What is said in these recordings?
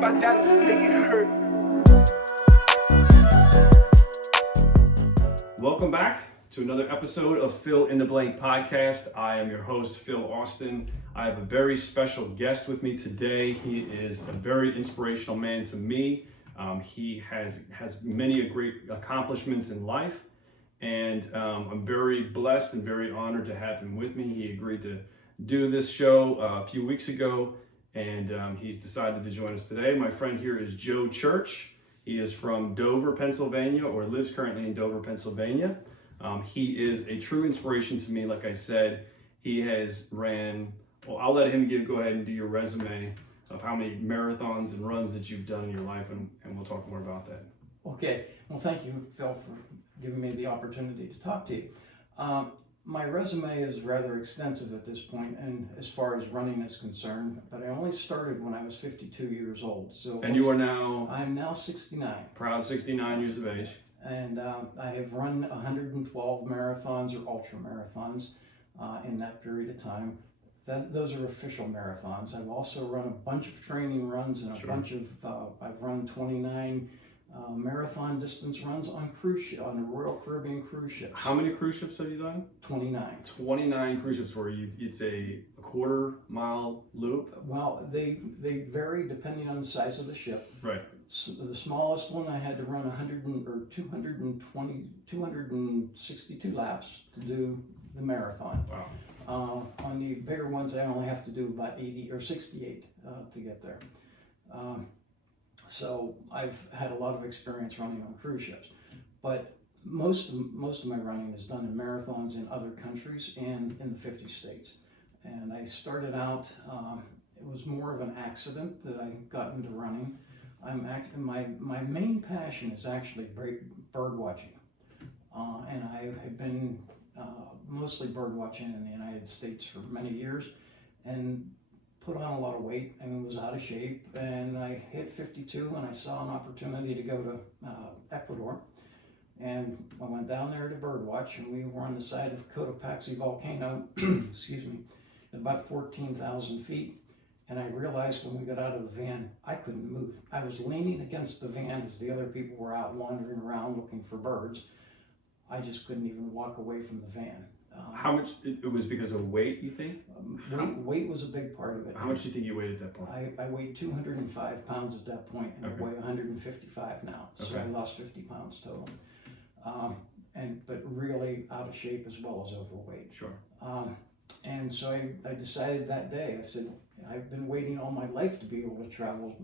my dollars make it hurt. Welcome back to another episode of Fill in the Blank podcast. I am your host, Phil Austin. I have a very special guest with me today. He is a very inspirational man to me. He has many great accomplishments in life, and I'm very blessed and very honored to have him with me. He agreed to do this show a few weeks ago, and he's decided to join us today. My friend here is Joe Church. He is from Dover, Pennsylvania, or lives currently in Dover, Pennsylvania. He is a true inspiration to me. Like I said, he has ran, well, I'll let him go ahead and do your resume of how many marathons and runs that you've done in your life, and we'll talk more about that. Okay, well, thank you, Phil, for giving me the opportunity to talk to you. My resume is rather extensive at this point, and as far as running is concerned, but I only started when I was 52 years old. So, And you are now? I'm now 69. Proud 69 years of age. And I have run 112 marathons or ultra marathons in that period of time. Those are official marathons. I've also run a bunch of training runs and I've run 29 marathon distance runs on on a Royal Caribbean cruise ship. How many cruise ships have you done? 29. 29 cruise ships where it's a quarter-mile loop? Well, they vary depending on the size of the ship. Right. So the smallest one I had to run 262 laps to do the marathon. Wow. On the bigger ones, I only have to do about 80 or 68 to get there. So I've had a lot of experience running on cruise ships, but most of my running is done in marathons in other countries and in the 50 states. And I started out, it was more of an accident that I got into running. My main passion is actually bird watching, and I have been mostly bird watching in the United States for many years, and put on a lot of weight and was out of shape, and I hit 52 and I saw an opportunity to go to Ecuador, and I went down there to birdwatch, and we were on the side of Cotopaxi volcano, excuse me, at about 14,000 feet, and I realized when we got out of the van, I couldn't move. I was leaning against the van as the other people were out wandering around looking for birds. I just couldn't even walk away from the van. How much, it was because of weight, you think? Weight was a big part of it. How much do you think you weighed at that point? I weighed 205 pounds at that point, and Okay. I weigh 155 now. So Okay. I lost 50 pounds total. But really out of shape as well as overweight. Sure. And so I decided that day, I said, I've been waiting all my life to be able to travel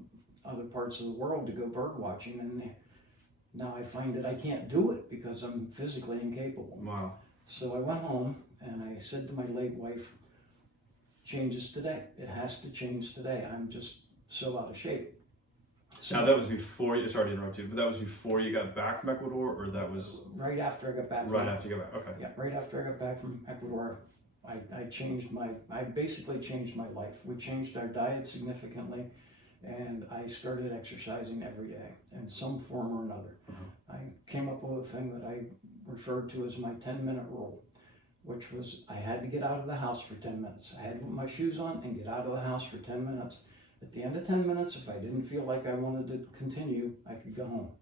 other parts of the world to go bird watching, and now I find that I can't do it because I'm physically incapable. Wow. So I went home and I said to my late wife, changes today. It has to change today. I'm just so out of shape. So Now that was before you, sorry to interrupt you, but that was before you got back from Ecuador, or that was right after I got back. right after you got back? Okay. Yeah, right after I got back from Ecuador, I basically changed my life. We changed our diet significantly, and I started exercising every day in some form or another. I came up with a thing that I referred to as my 10-minute rule, which was I had to get out of the house for 10 minutes. I had to put my shoes on and get out of the house for 10 minutes. At the end of 10 minutes, if I didn't feel like I wanted to continue, I could go home.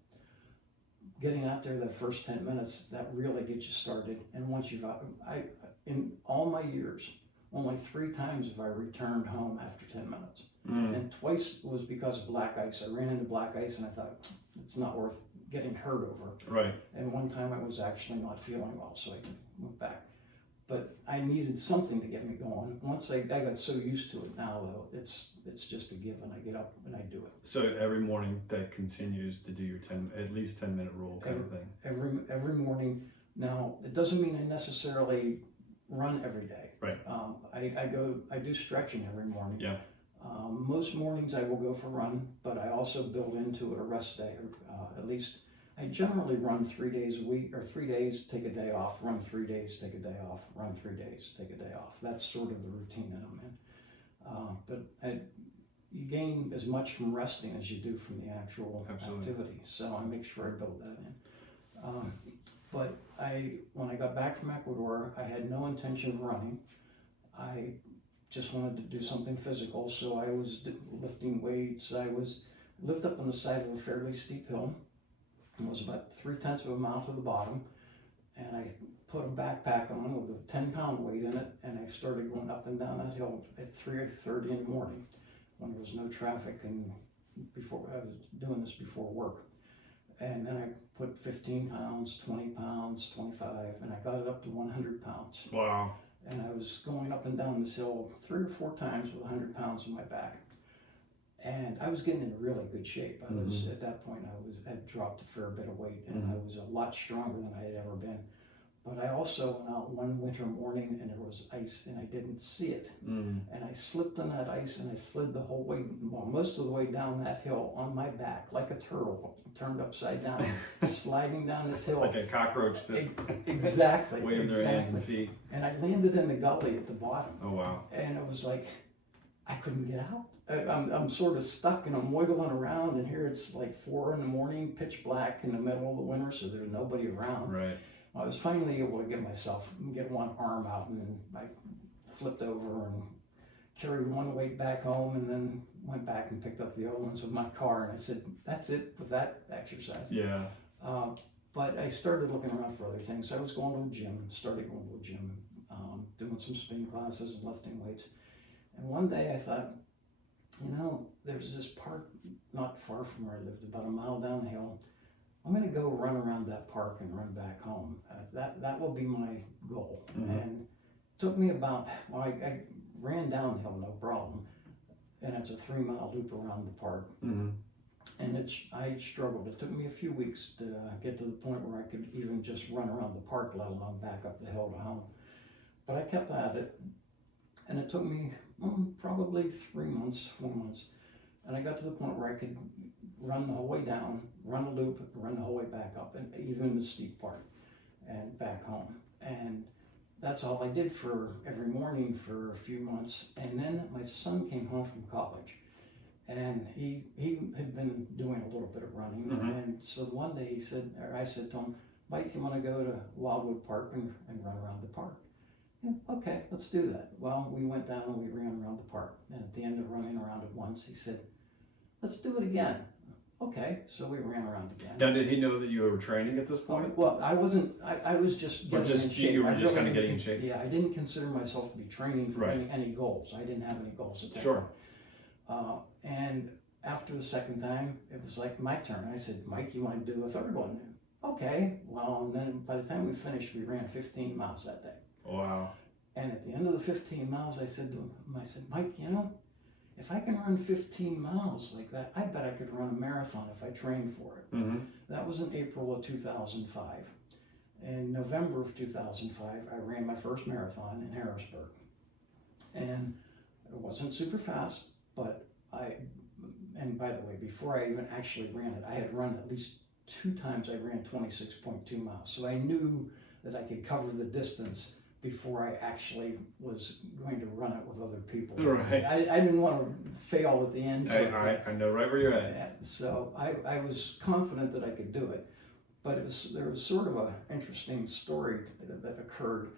Getting out there that first 10 minutes, that really gets you started. And once you've out, in all my years, only 3 times have I returned home after 10 minutes. And twice was because of black ice. I ran into black ice and I thought, it's not worth getting hurt over. Right. And one time I was actually not feeling well, so I went back. But I needed something to get me going. Once I got so used to it now, though, it's just a given. I get up and I do it. So every morning that continues to do your at least 10-minute rule kind of thing. Every morning. Now, it doesn't mean I necessarily run every day. Right. I do stretching every morning. Yeah. Most mornings I will go for a run, but I also build into it a rest day. At least I generally run 3 days a week, or 3 days, take a day off, run 3 days, take a day off, run 3 days, take a day off. That's sort of the routine that I'm in. You gain as much from resting as you do from the actual activity. So I make sure I build that in. But when I got back from Ecuador, I had no intention of running. I just wanted to do something physical, so I was lifting weights. I was lived up on the side of a fairly steep hill. It was about 3/10 of a mile to the bottom, and I put a backpack on with a 10-pound weight in it, and I started going up and down that hill at 3:30 in the morning when there was no traffic, and before I was doing this before work. And then I put 15 pounds, 20 pounds, 25, and I got it up to 100 pounds. Wow. And I was going up and down this hill 3 or 4 times with 100 pounds on my back. And I was getting in really good shape. I was, at that point, had dropped a fair bit of weight, and I was a lot stronger than I had ever been. But I also went out one winter morning and there was ice and I didn't see it. And I slipped on that ice and I slid the whole way, well, most of the way down that hill on my back, like a turtle, turned upside down, sliding down this hill. Like a cockroach that's exactly waving their hands and feet. And I landed in the gully at the bottom. Oh, wow. And it was like, I couldn't get out. I'm sort of stuck and I'm wiggling around, and here it's like 4 in the morning, pitch black in the middle of the winter, so there's nobody around. Right. I was finally able to get one arm out, and I flipped over and carried one weight back home, and then went back and picked up the other ones with my car, and I said, that's it with that exercise. Yeah. But I started looking around for other things. I was going to a gym, started going to a gym, doing some spin classes and lifting weights. And one day I thought, there's this park not far from where I lived, about a mile down the hill. I'm going to go run around that park and run back home. That will be my goal. And it took me about, I ran downhill, no problem. And it's a 3-mile loop around the park. And I struggled. It took me a few weeks to get to the point where I could even just run around the park, let alone back up the hill to home. But I kept at it. And it took me probably 3 months, 4 months. And I got to the point where I could run the whole way down, run a loop, run the whole way back up, and even the steep part, and back home. And that's all I did for every morning for a few months. And then my son came home from college, and he had been doing a little bit of running. And so one day I said to him, Mike, you want to go to Wildwood Park and run around the park? Yeah, okay, let's do that. Well, we went down and we ran around the park. And at the end of running around it once, he said, let's do it again. Okay, so we ran around again. Now, did he know that you were training at this point? Well, I wasn't, I was just getting in shape. You were just kind of getting in shape? Yeah, I didn't consider myself to be training for any goals. I didn't have any goals at that point. And after the second time, it was like my turn. I said, Mike, you want to do a third one? Okay, well, and then by the time we finished, we ran 15 miles that day. Wow. And at the end of the 15 miles, I said to him, Mike, if I can run 15 miles like that, I bet I could run a marathon if I trained for it. That was in April of 2005. In November of 2005, I ran my first marathon in Harrisburg. And it wasn't super fast, but and by the way, before I even actually ran it, I had run at least 2 times I ran 26.2 miles. So I knew that I could cover the distance before I actually was going to run it with other people. Right. I didn't want to fail at the end. So I know right where you're at. So I was confident that I could do it. But there was sort of an interesting story that occurred.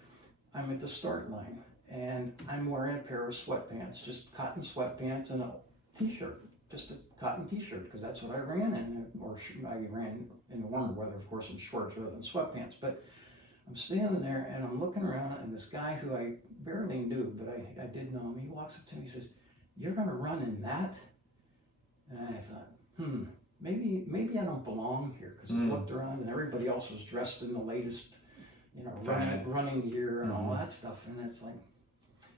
I'm at the start line, and I'm wearing a pair of sweatpants, just cotton sweatpants and a t-shirt, just a cotton t-shirt, because that's what I ran in, or I ran in the warmer weather, of course, in shorts rather than sweatpants. But I'm standing there and I'm looking around, and this guy who I barely knew, but I did know him, he walks up to me and says, "You're going to run in that?" And I thought, maybe I don't belong here, because I looked around and everybody else was dressed in the latest, running gear and all that stuff. And it's like,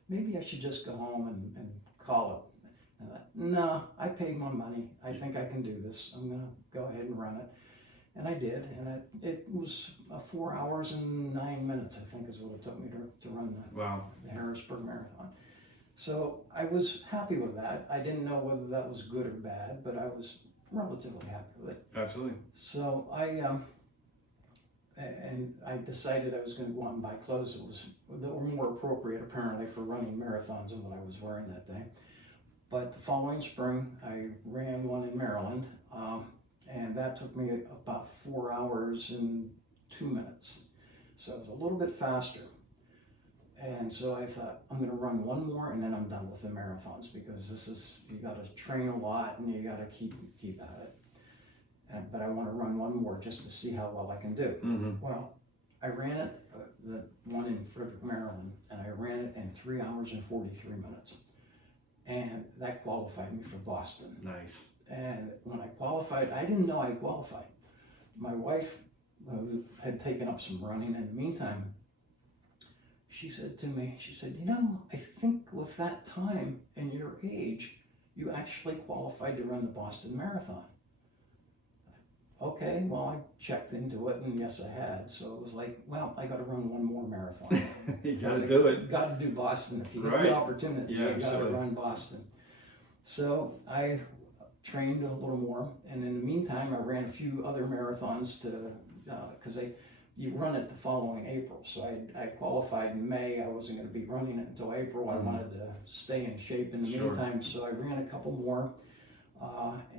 maybe I should just go home and call it. And I thought, no, I paid my money. I think I can do this. I'm going to go ahead and run it. And I did, and it was 4 hours and 9 minutes, I think, is what it took me to run the Harrisburg Marathon. So I was happy with that. I didn't know whether that was good or bad, but I was relatively happy with it. Absolutely. So I decided I was going to go out and buy clothes that were more appropriate, apparently, for running marathons than what I was wearing that day. But the following spring, I ran one in Maryland. And that took me about 4 hours and 2 minutes. So it was a little bit faster. And so I thought, I'm going to run one more and then I'm done with the marathons, because this is, you got to train a lot and you got to keep at it. But I want to run one more just to see how well I can do. Well, I ran it, the one in Frederick, Maryland, and I ran it in 3 hours and 43 minutes. And that qualified me for Boston. Nice. And when I qualified, I didn't know I qualified. My wife had taken up some running. In the meantime, she said to me, she said, I think with that time and your age, you actually qualified to run the Boston Marathon. Okay, well, I checked into it, and yes, I had. So it was like, well, I got to run one more marathon. You got to do it. Got to do Boston. If you get Right. the opportunity, Yeah, you got to absolutely. run Boston. So I trained a little more, and in the meantime, I ran a few other marathons because you run it the following April. So I qualified in May. I wasn't going to be running it until April. I wanted to stay in shape in the Sure. meantime, so I ran a couple more,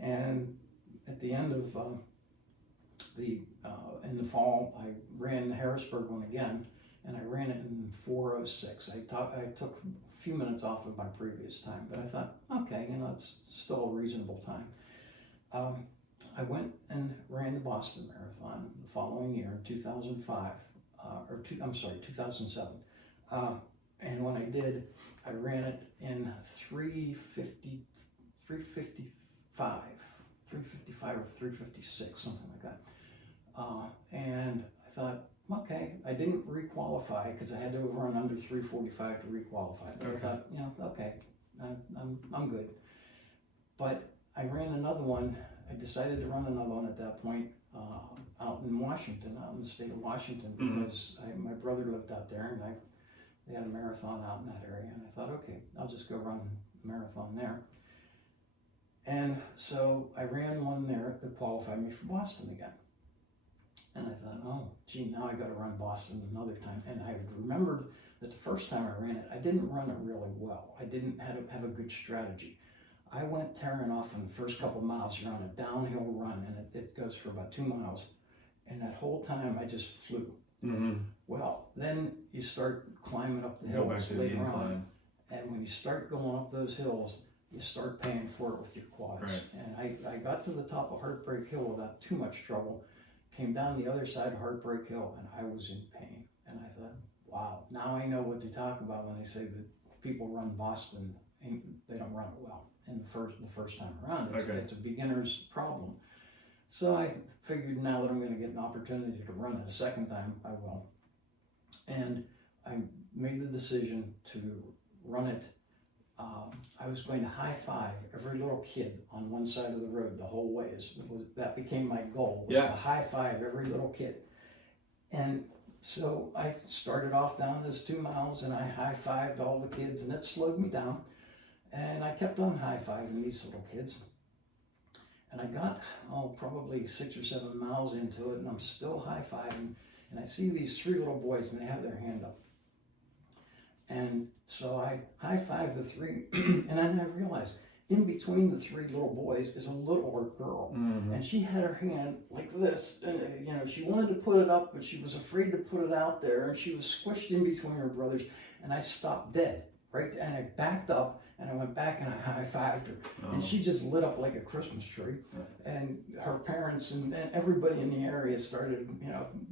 and at the end of in the fall, I ran the Harrisburg one again, and I ran it in 4:06. I took a few minutes off of my previous time, but I thought, okay, it's still a reasonable time. I went and ran the Boston Marathon the following year, 2005, 2007. And when I did, I ran it in 355 or 356, something like that. And I thought, okay, I didn't re-qualify because I had to run under 345 to re-qualify. But I thought, okay, I'm good. But I ran another one. I decided to run another one at that point out in Washington, out in the state of Washington, because my brother lived out there, and they had a marathon out in that area. And I thought, okay, I'll just go run a marathon there. And so I ran one there that qualified me for Boston again. And I thought, oh, gee, now I got to run Boston another time. And I remembered that the first time I ran it, I didn't run it really well. I didn't have a good strategy. I went tearing off in the first couple miles. You're on a downhill run, and it goes for about 2 miles. And that whole time, I just flew. Well, then you start climbing up the hills later on. And when you start going up those hills, you start paying for it with your quads. Right. And I got to the top of Heartbreak Hill without too much trouble, came down the other side of Heartbreak Hill, and I was in pain. And I thought, wow, now I know what they talk about when they say that people run Boston and they don't run it well. And the first time around, it's a beginner's problem. So I figured, now that I'm going to get an opportunity to run it a second time, I will. And I made the decision to run it. I was going to high five every little kid on one side of the road the whole way. That became my goal, was to high five every little kid. And so I started off down this 2 miles, and I high fived all the kids, and it slowed me down. And I kept on high fiving these little kids. And I got, probably 6 or 7 miles into it, and I'm still high fiving. And I see these 3 little boys, and they have their hand up. And so I high-fived the 3, and then I realized in between the 3 little boys is a little girl. And she had her hand like this, and she wanted to put it up, but she was afraid to put it out there, and she was squished in between her brothers, and I stopped dead, right? And I backed up, and I went back and I high-fived her, and she just lit up like a Christmas tree. And her parents and everybody in the area started,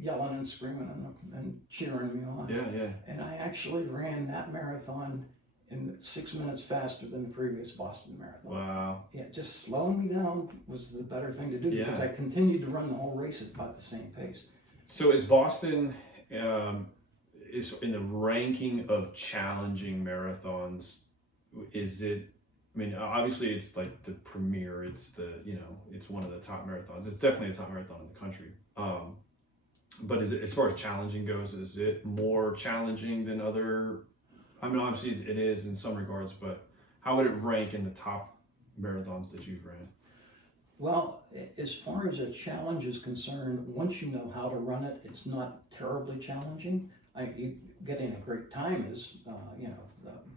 yelling and screaming and cheering me on. Yeah. And I actually ran that marathon in 6 minutes faster than the previous Boston Marathon. Wow. Yeah, just slowing me down was the better thing to do, because I continued to run the whole race at about the same pace. So is Boston is in the ranking of challenging marathons? Is it? I mean, obviously it's like the premier. It's it's one of the top marathons. It's definitely a top marathon in the country. But is it, as far as challenging goes, is it more challenging than other? I mean, obviously it is in some regards, but how would it rank in the top marathons that you've ran? Well, as far as a challenge is concerned, once you know how to run it, it's not terribly challenging. Getting a great time is,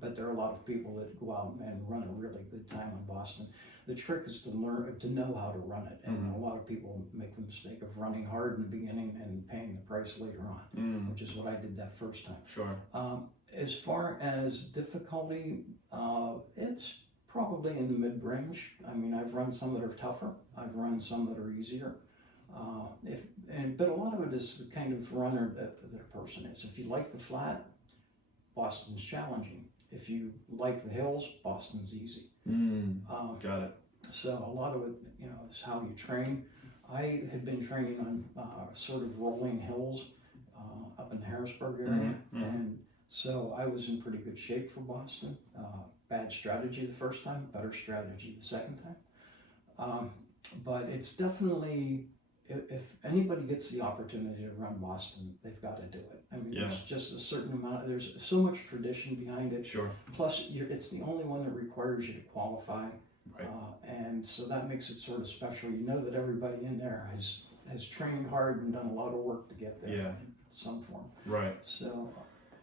but there are a lot of people that go out and run a really good time in Boston. The trick is to know how to run it, and a lot of people make the mistake of running hard in the beginning and paying the price later on, which is what I did that first time. Sure. As far as difficulty, it's probably in the mid-range. I mean, I've run some that are tougher. I've run some that are easier. But a lot of it is the kind of runner that the person is. If you like the flat, Boston's challenging. If you like the hills, Boston's easy. Got it. So a lot of it, is how you train. I had been training on sort of rolling hills up in the Harrisburg area, and so I was in pretty good shape for Boston. Bad strategy the first time, better strategy the second time. But it's definitely, if anybody gets the opportunity to run Boston, they've got to do it. I mean, There's just a certain amount, there's so much tradition behind it. Sure. Plus, it's the only one that requires you to qualify. Right. And so that makes it sort of special. You know that everybody in there has trained hard and done a lot of work to get there in some form. Right. So.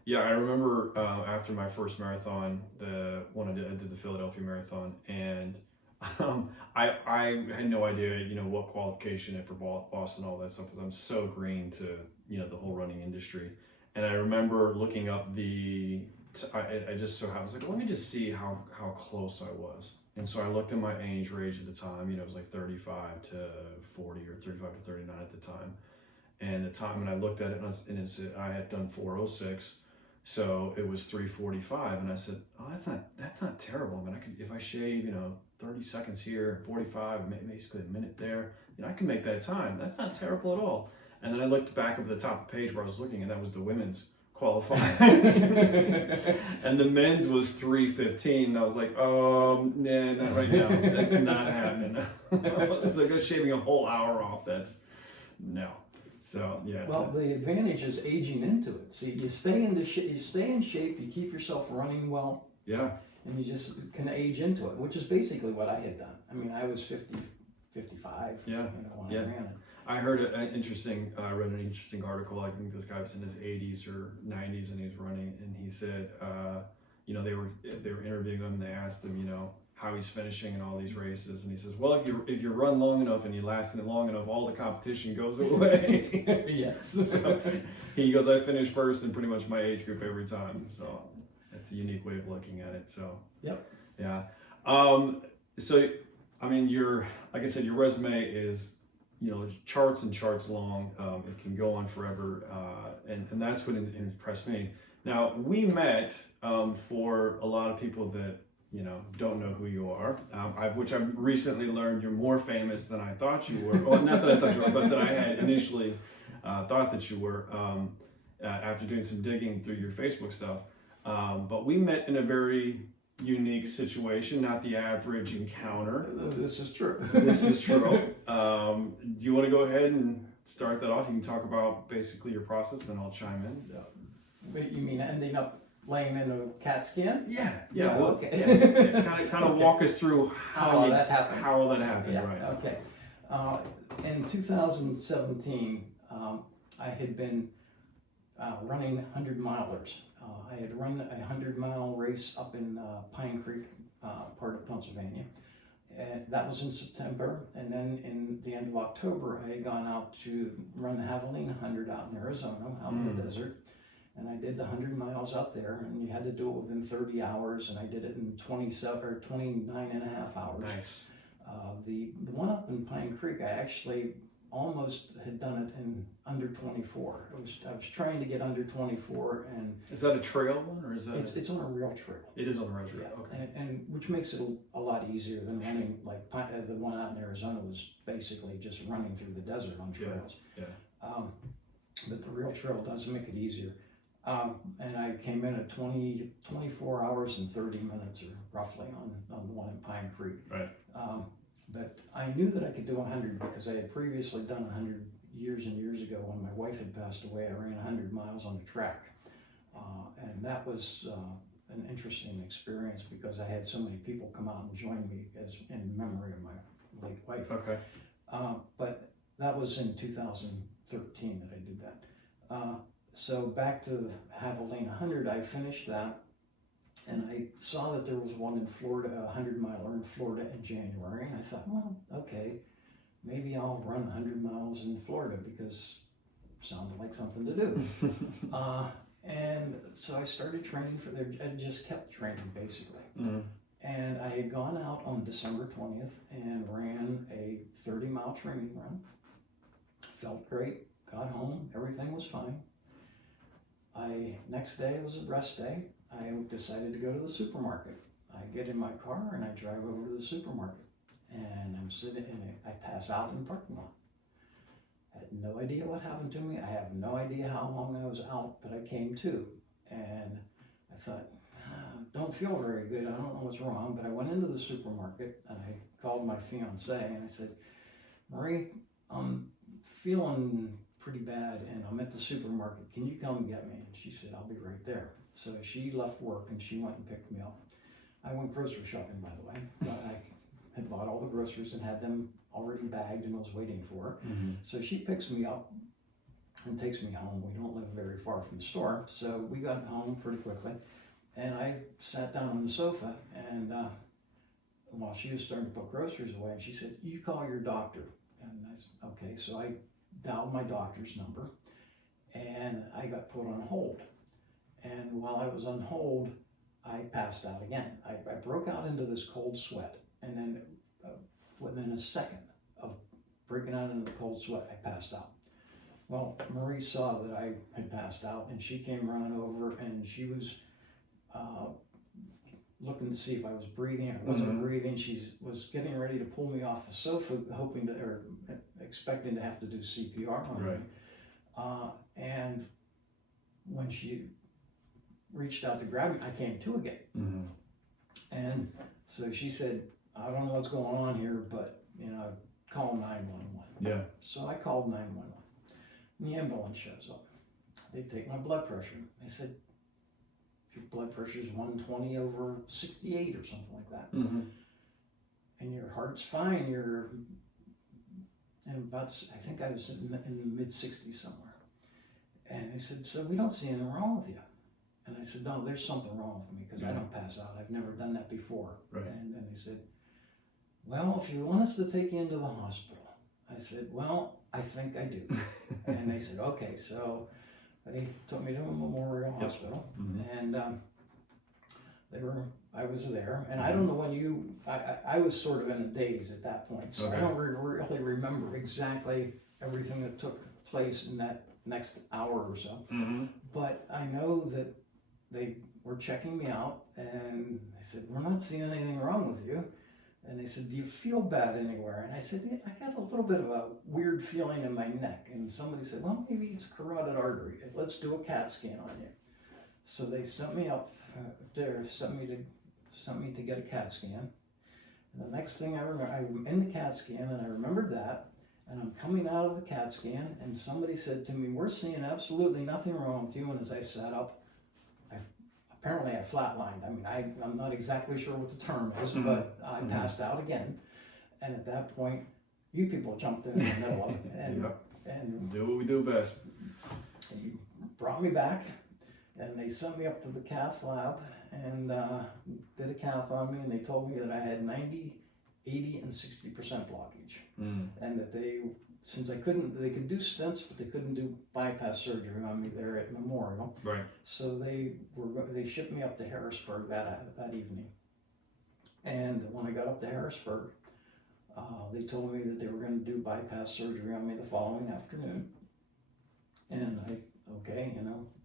Yeah, I remember after my first marathon, I did the Philadelphia Marathon, and I had no idea, what qualification for Boston, all that stuff, because I'm so green to, the whole running industry. And I remember looking up I just so happened, I was like, let me just see how close I was. And so I looked at my age range at the time, it was like 35 to 40 or 35 to 39 at the time. And the time when I looked at it, and I had done 4:06. So it was 3:45, and I said, "Oh, that's not terrible. I mean, if I shave, 30 seconds here, 45, basically a minute there, I can make that time. That's not terrible at all." And then I looked back up at the top of the page where I was looking, and that was the women's qualifying, and the men's was 3:15. And I was like, nah, not right now. That's not happening. It's like shaving a whole hour off. That's no. So yeah. Well, the advantage is aging into it. See, you stay in shape, you keep yourself running well. Yeah. And you just can age into it, which is basically what I had done. I mean, I was 50, 55. Yeah. When I ran it. I heard read an interesting article. I think this guy was in his 80s or 90s, and he was running, and he said, they were interviewing him. And they asked him, how he's finishing in all these races, and he says, well, if you run long enough and you last in it long enough, all the competition goes away. Yes. So he goes, I finish first in pretty much my age group every time. So that's a unique way of looking at it. So yep. Yeah. So I mean, like I said, your resume is charts and charts long. It can go on forever, and that's what impressed me. Now we met for a lot of people that don't know who you are, which I've recently learned you're more famous than I thought you were. Well, not that I thought you were, but that I had initially thought that you were after doing some digging through your Facebook stuff. But we met in a very unique situation, not the average encounter. This is true. This is true. Do you want to go ahead and start that off? You can talk about basically your process, then I'll chime in. You mean ending up laying in a cat skin? Yeah. Well, okay. Kind of walk us through how that happened. How all that happened, yeah, right? Okay. In 2017, I had been running 100 milers. I had run a 100-mile race up in Pine Creek, part of Pennsylvania. And that was in September, and then in the end of October, I had gone out to run the Javelin 100 out in Arizona, out in the desert. And I did the 100 miles out there, and you had to do it within 30 hours, and I did it in 29 and a half hours. Nice. The one up in Pine Creek, I actually almost had done it in under 24. I was trying to get under 24, and is that a trail one, or is that? It's on a real trail. It is on a real trail. Yeah. Okay. And which makes it a lot easier than running like the one out in Arizona was basically just running through the desert on trails. Yeah. But the real trail does make it easier. And I came in at 24 hours and 30 minutes, or roughly, on the one in Pine Creek. Right. But I knew that I could do 100 because I had previously done 100 years and years ago. When my wife had passed away, I ran 100 miles on the track. And that was an interesting experience because I had so many people come out and join me in memory of my late wife. Okay. But that was in 2013 that I did that. so back to the Javelina 100, I finished that, and I saw that there was one in Florida, a 100-miler in Florida in January, and I thought, well, okay, maybe I'll run 100 miles in Florida because it sounded like something to do. And so I started training for there. I just kept training basically. Mm-hmm. And I had gone out on December 20th and ran a 30-mile training run. Felt great, got home, everything was fine. Next day was a rest day. I decided to go to the supermarket. I get in my car and I drive over to the supermarket. And I'm sitting in it. I pass out in the parking lot. I had no idea what happened to me. I have no idea how long I was out, but I came to. And I thought, don't feel very good. I don't know what's wrong. But I went into the supermarket and I called my fiance and I said, Marie, I'm feeling pretty bad and I'm at the supermarket. Can you come and get me? And she said, I'll be right there. So she left work and she went and picked me up. I went grocery shopping, by the way. I had bought all the groceries and had them already bagged and was waiting for her. Mm-hmm. So she picks me up and takes me home. We don't live very far from the store, so we got home pretty quickly. And I sat down on the sofa, and while she was starting to put groceries away, and she said, you call your doctor. And I said, okay. So I dialed my doctor's number, and I got put on hold. And while I was on hold, I passed out again. I broke out into this cold sweat, and then within a second of breaking out into the cold sweat, I passed out. Well, Marie saw that I had passed out, and she came running over, and she was looking to see if I was breathing. I wasn't breathing. She was getting ready to pull me off the sofa, hoping to, or expecting to have to do CPR on me. And when she reached out to grab me, I came to again. Mm-hmm. And so she said, I don't know what's going on here, but, call 911. Yeah. So I called 911. The ambulance shows up. They take my blood pressure. They said, your blood pressure is 120 over 68 or something like that. Mm-hmm. And your heart's fine. You're in about, I think I was in the mid-60s somewhere. And they said, so we don't see anything wrong with you. And I said, no, there's something wrong with me because I don't pass out. I've never done that before. Right. And they said, well, if you want us to take you into the hospital. I said, well, I think I do. And they said, okay. So they took me to a memorial hospital. Mm-hmm. And I was there. And I don't know when I was sort of in a daze at that point. So I don't really remember exactly everything that took place in that next hour or so. Mm-hmm. But I know that they were checking me out and they said, we're not seeing anything wrong with you. And they said, do you feel bad anywhere? And I said, yeah, I got a little bit of a weird feeling in my neck. And somebody said, well, maybe it's a carotid artery. Let's do a CAT scan on you. So they sent me up there, sent me to get a CAT scan. And the next thing I remember, I'm in the CAT scan and I remembered that. And I'm coming out of the CAT scan and somebody said to me, we're seeing absolutely nothing wrong with you. And as I sat up, apparently I flatlined. I mean, I'm not exactly sure what the term is, but I passed out again. And at that point, you people jumped in the middle of it. And do what we do best. You brought me back, and they sent me up to the cath lab and did a cath on me, and they told me that I had 90, 80, and 60% blockage. And that since they could do stents, but they couldn't do bypass surgery on me there at Memorial. Right. So they shipped me up to Harrisburg that evening. And when I got up to Harrisburg, they told me that they were going to do bypass surgery on me the following afternoon. And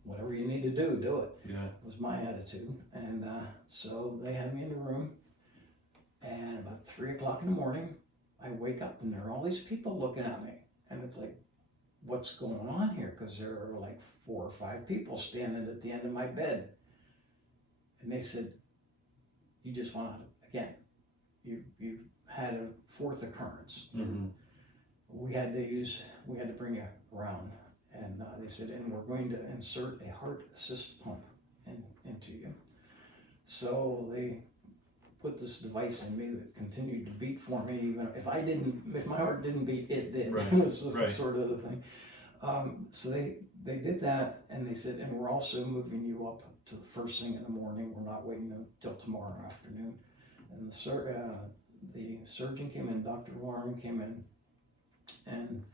whatever you need to do it. Yeah. Was my attitude. And so they had me in the room. And about 3 o'clock in the morning, I wake up and there are all these people looking at me. And it's like, what's going on here? Because there are like 4 or 5 people standing at the end of my bed. And they said, you just went out again. You had a 4th occurrence. Mm-hmm. We had to bring you around. And they said, and we're going to insert a heart assist pump into you. So they put this device in me that continued to beat for me, even if my heart didn't beat, it did. Right. It was sort of the thing. So they did that, and they said, and we're also moving you up to the first thing in the morning. We're not waiting until tomorrow afternoon. And the surgeon came in, Dr. Warren came in, and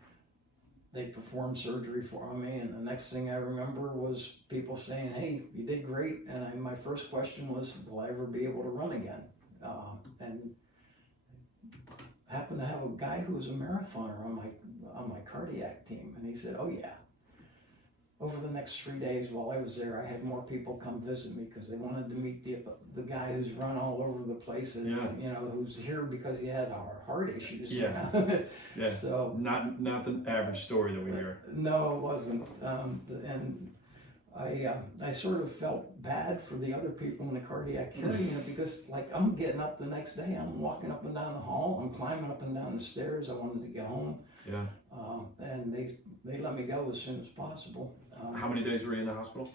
they performed surgery for me. And the next thing I remember was people saying, "Hey, you did great." And my first question was, "Will I ever be able to run again?" And I happened to have a guy who was a marathoner on my cardiac team, and he said, "Oh yeah." Over the next 3 days while I was there, I had more people come visit me because they wanted to meet the guy who's run all over the place and who's here because he has heart issues. Yeah, yeah. So not the average story that we hear. No, it wasn't. And I sort of felt bad for the other people in the cardiac care unit because, like, I'm getting up the next day, I'm walking up and down the hall, I'm climbing up and down the stairs. I wanted to get home. Yeah. And they let me go as soon as possible. How many days were you in the hospital?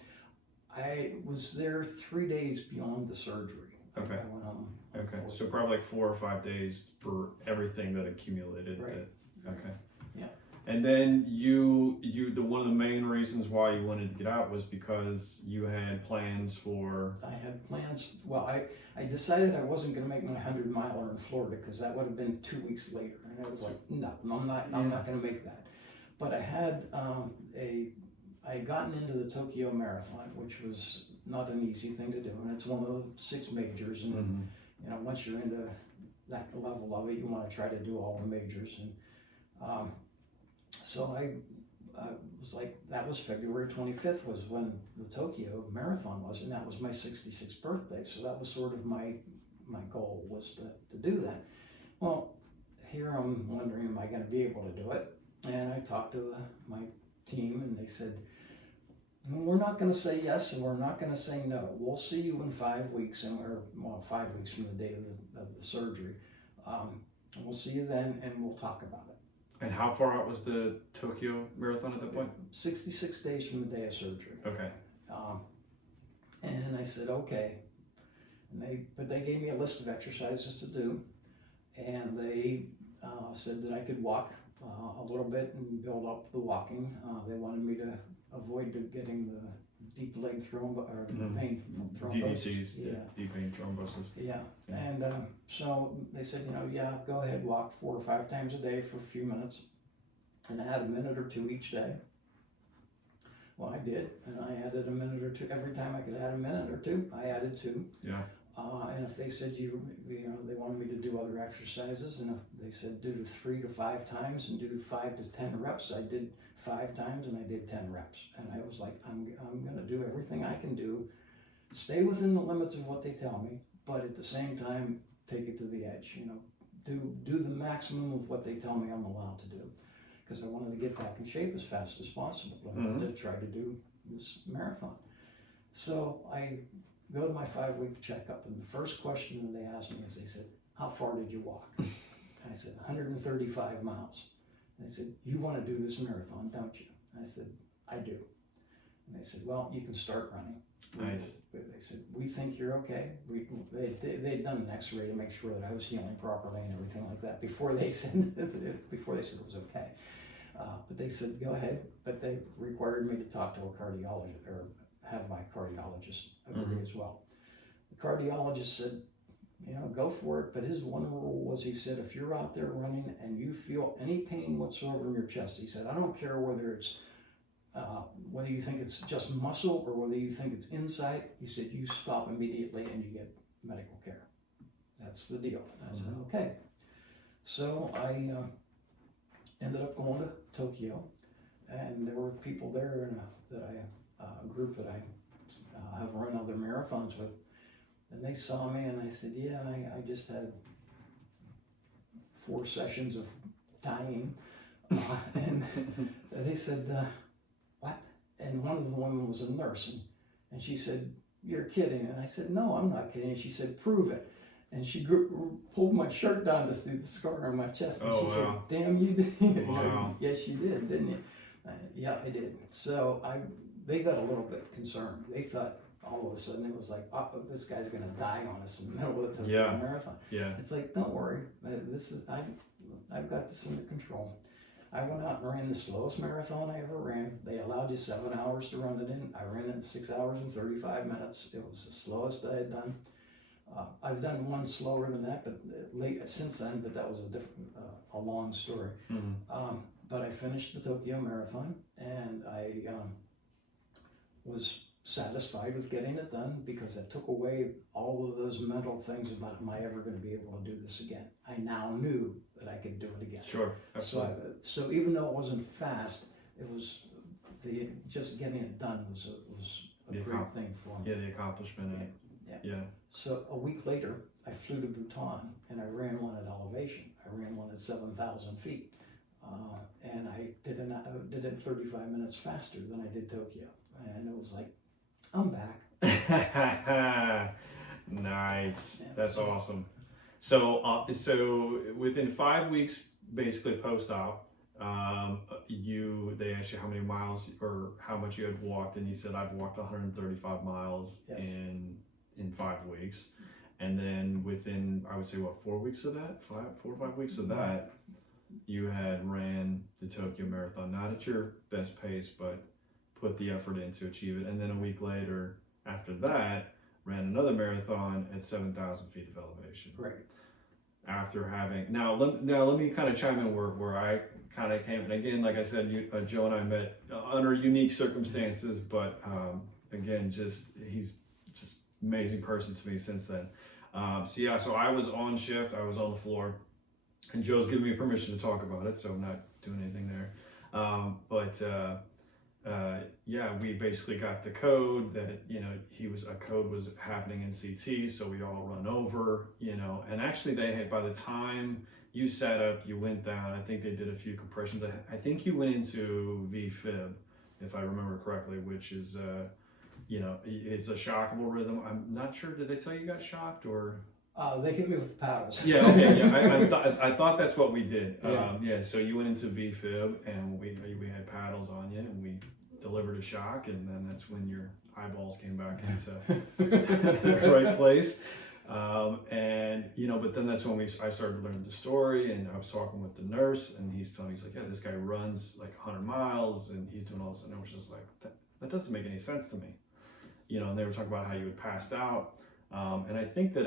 I was there 3 days beyond the surgery. Okay. I went home. Okay. So probably like 4 or 5 days for everything that accumulated. Right. Okay. Yeah. And then one of the main reasons why you wanted to get out was because you had plans for. I had plans. Well, I decided I wasn't going to make my 100-miler in Florida because that would have been 2 weeks later, and I was like, no, I'm not going to make that. But I had I had gotten into the Tokyo Marathon, which was not an easy thing to do, and it's one of the 6 majors. And once you're into that level of it, you want to try to do all the majors. And so I was like, that was February 25th was when the Tokyo Marathon was, and that was my 66th birthday. So that was sort of my goal, was to do that. Well, here I'm wondering, am I going to be able to do it? And I talked to my team, and they said, we're not going to say yes, and we're not going to say no. We'll see you in 5 weeks, 5 weeks from the date of the surgery. We'll see you then, and we'll talk about it. And how far out was the Tokyo Marathon at that point? 66 days from the day of surgery. Okay. And I said, okay. But they gave me a list of exercises to do, and they said that I could walk a little bit and build up the walking. They wanted me to avoid getting the deep leg vein thrombosis. DVTs, deep vein thrombosis. Yeah, and so they said, go ahead, walk 4 or 5 times a day for a few minutes, and I had a minute or 2 each day. Well, I did, and I added a minute or 2 every time I could add a minute or 2. I added 2. Yeah. And if they said they wanted me to do other exercises, and if they said do 3 to 5 times and do 5 to 10 reps, I did 5 times and I did 10 reps. And I was like, I'm going to do everything I can do, stay within the limits of what they tell me, but at the same time, take it to the edge. Do the maximum of what they tell me I'm allowed to do, because I wanted to get back in shape as fast as possible. I wanted to try to do this marathon. So I go to my 5-week checkup, and the first question that they asked me is, they said, how far did you walk? And I said, 135 miles. And they said, you want to do this marathon, don't you? And I said, I do. And they said, well, you can start running. Nice. They said, we think you're okay. They'd done an x-ray to make sure that I was healing properly and everything like that before they said it was okay. But they said, go ahead. But they required me to talk to a cardiologist, or have my cardiologist agree as well. The cardiologist said, go for it. But his one rule was, he said, if you're out there running and you feel any pain whatsoever in your chest, he said, I don't care whether it's whether you think it's just muscle or whether you think it's inside. He said, you stop immediately and you get medical care. That's the deal. I said, okay. So I ended up going to Tokyo, and there were people there a group that I have run other marathons with, and they saw me, and I said, yeah, I just had 4 sessions of tying, and they said, what? And one of the women was a nurse, and she said, you're kidding. And I said, no, I'm not kidding. And she said, prove it. And she pulled my shirt down to see the scar on my chest, and she said, damn, you did. Wow. Yes, you did, didn't you? Yeah, I did. So they got a little bit concerned. They thought all of a sudden it was like, oh, this guy's going to die on us in the middle of the marathon. Yeah. It's like, don't worry. I've got this under control. I went out and ran the slowest marathon I ever ran. They allowed you 7 hours to run it in. I ran it in 6 hours and 35 minutes. It was the slowest I had done. I've done one slower than that, but since then, but that was a long story. But I finished the Tokyo Marathon, and I was satisfied with getting it done because it took away all of those mental things about, am I ever going to be able to do this again? I now knew that I could do it again. Sure, absolutely. So even though it wasn't fast, it was just getting it done was a great thing for me. Yeah, the accomplishment. Yeah. So a week later, I flew to Bhutan and I ran one at elevation. I ran one at 7,000 feet. And I did it in 35 minutes faster than I did Tokyo. And it was like, I'm back. Nice. Yeah, that's awesome. So within 5 weeks, basically post-op, they asked you how many miles or how much you had walked, and you said, I've walked 135 miles in 5 weeks. And then within, I would say, 4 weeks of that, 4 or 5 weeks of that, you had ran the Tokyo Marathon, not at your best pace, but put the effort in to achieve it. And then a week later, after that, ran another marathon at 7,000 feet of elevation. Right. After having, now let me kind of chime in where I kind of came. And again, like I said, Joe and I met under unique circumstances, but again, he's just amazing person to me since then. So I was on shift, I was on the floor, and Joe's giving me permission to talk about it, so I'm not doing anything there. We basically got the code that, a code was happening in CT, so we all run over, and actually they had, by the time you sat up, you went down, I think they did a few compressions. I think you went into VFib, if I remember correctly, which is, it's a shockable rhythm. I'm not sure, did they tell you got shocked or? They hit me with paddles. Yeah, okay, yeah. I thought that's what we did. Yeah. So you went into VFib and we had paddles on you and we delivered a shock, and then that's when your eyeballs came back into the right place. But then that's when I started learning the story, and I was talking with the nurse, and he's like, yeah, this guy runs like 100 miles and he's doing all this, and I was just like, that doesn't make any sense to me. And they were talking about how you had passed out. And I think that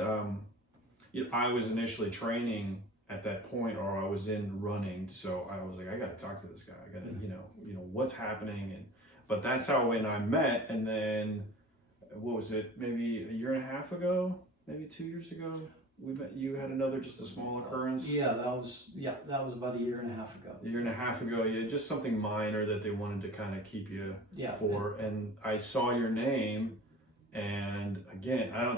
I was initially training at that point, or I was in running, so I was like, I got to talk to this guy. I got to, what's happening, but that's how when I met. And then, what was it? Maybe a year and a half ago, maybe 2 years ago, we met. You had just a small occurrence. That was about a year and a half ago. A year and a half ago, yeah, just something minor that they wanted to kind of keep you for. And I saw your name, and again, I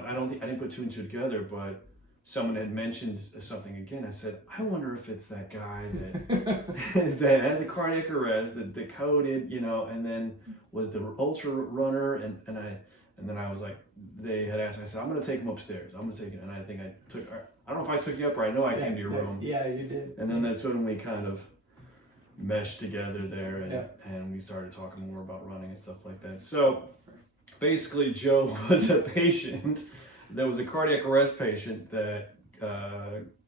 didn't put two and two together, but someone had mentioned something again. I said, I wonder if it's that guy that that had the cardiac arrest, that coded, and then was the ultra runner, and then I was like, they had asked me, I said, I'm gonna take him upstairs. I'm gonna take it, and I think I don't know if I took you up, or I know I came to your room. Yeah, you did. And then that's when we kind of meshed together there, and we started talking more about running and stuff like that. So basically, Joe was a patient. There was a cardiac arrest patient that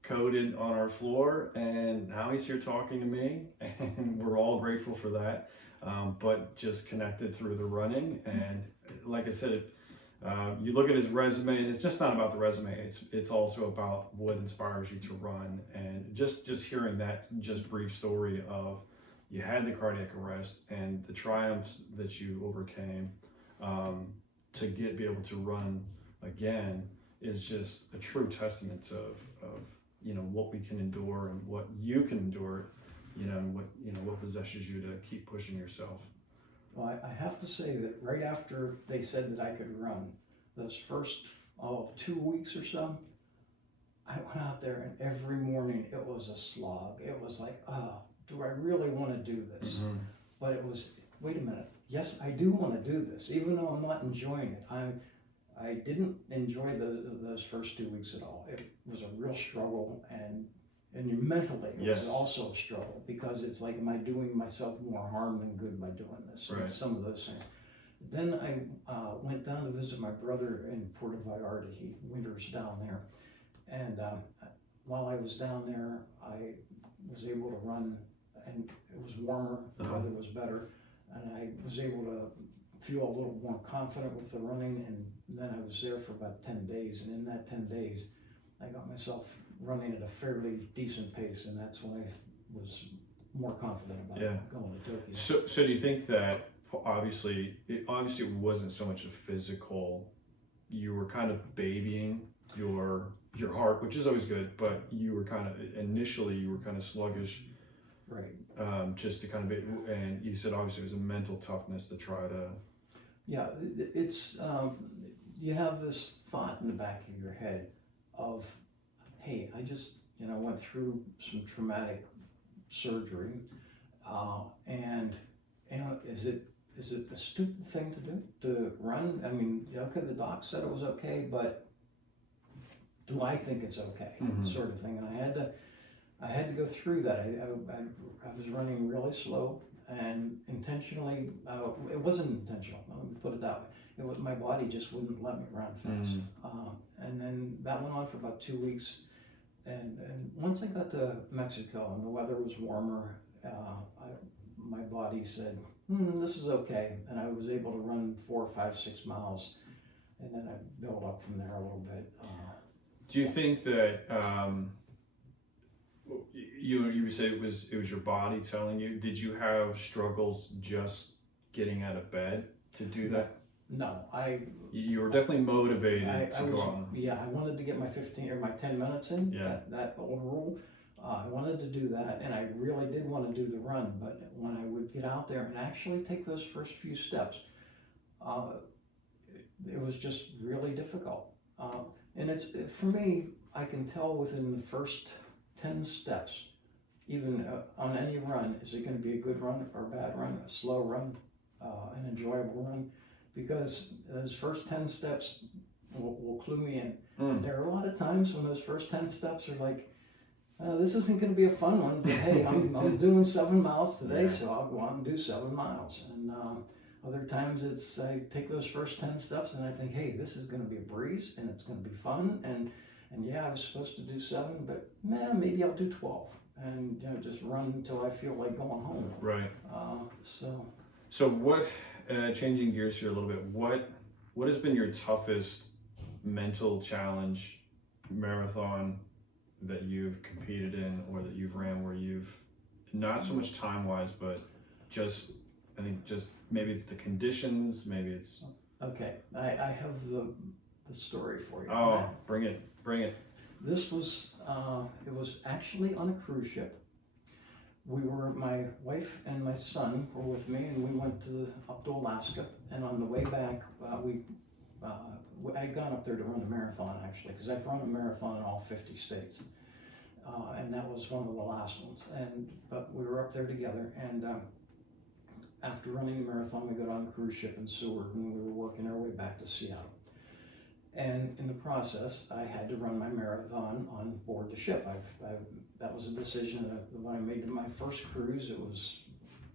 coded on our floor, and now he's here talking to me, and we're all grateful for that. But just connected through the running, and like I said, if you look at his resume, and it's just not about the resume. It's also about what inspires you to run, and just hearing that just brief story of you had the cardiac arrest and the triumphs that you overcame to be able to run again is just a true testament of what we can endure and what you can endure, and what possesses you to keep pushing yourself. Well, I have to say that right after they said that I could run, those first 2 weeks or so, I went out there, and every morning it was a slog. It was like, do I really want to do this? Mm-hmm. But it was, wait a minute, yes, I do want to do this, even though I'm not enjoying it. I didn't enjoy those first 2 weeks at all. It was a real struggle, and mentally it was also a struggle, because it's like, am I doing myself more harm than good by doing this? Right. Some of those things. Then I went down to visit my brother in Puerto Vallarta. He winters down there. And while I was down there, I was able to run and it was warmer, the weather was better, and I was able to feel a little more confident with the running, and then I was there for about 10 days, and in that 10 days, I got myself running at a fairly decent pace, and that's when I was more confident about going to Tokyo. So do you think that obviously it wasn't so much a physical, you were kind of babying your heart, which is always good, but you were kind of initially sluggish, right? Just to kind of, and you said obviously it was a mental toughness to try to. Yeah, it's you have this thought in the back of your head of, hey, I just went through some traumatic surgery, and is it a stupid thing to do to run? I mean, okay, the doc said it was okay, but do I think it's okay? Sort of thing. And I had to go through that. I was running really slow and intentionally. It wasn't intentional. Let me put it that way. It was my body just wouldn't let me run fast. And then that went on for about 2 weeks. And once I got to Mexico and the weather was warmer, my body said, this is okay. And I was able to run 4, 5, 6 miles. And then I built up from there a little bit. Do you think that you would say it was your body telling you? Did you have struggles just getting out of bed to do that? No, You were definitely motivated to go on. Yeah, I wanted to get my 15 or my 10 minutes in. Yeah. That old rule. I wanted to do that, and I really did want to do the run. But when I would get out there and actually take those first few steps, it was just really difficult. And it's for me, I can tell within the first 10 steps, even on any run, is it going to be a good run or a bad run, a slow run, an enjoyable run? Because those first 10 steps will clue me in. There are a lot of times when those first 10 steps are like, this isn't going to be a fun one, but hey, I'm doing 7 miles today, so I'll go out and do 7 miles. And other times I take those first 10 steps and I think, hey, this is going to be a breeze and it's going to be fun. And yeah, I was supposed to do 7, but maybe I'll do 12 and just run until I feel like going home. Right. So what, changing gears here a little bit, what has been your toughest mental challenge marathon that you've competed in or that you've ran where you've, not so much time-wise, but just, I think just maybe it's the conditions, maybe it's... Okay, I have the story for you. Oh, bring it. This was, it was actually on a cruise ship. My wife and my son were with me, and we went up to Alaska, and on the way back, I'd gone up there to run a marathon, actually, because I've run a marathon in all 50 states, and that was one of the last ones. But we were up there together, and after running the marathon, we got on a cruise ship in Seward, and we were working our way back to Seattle. And in the process, I had to run my marathon on board the ship. That was a decision that when I made my first cruise, it was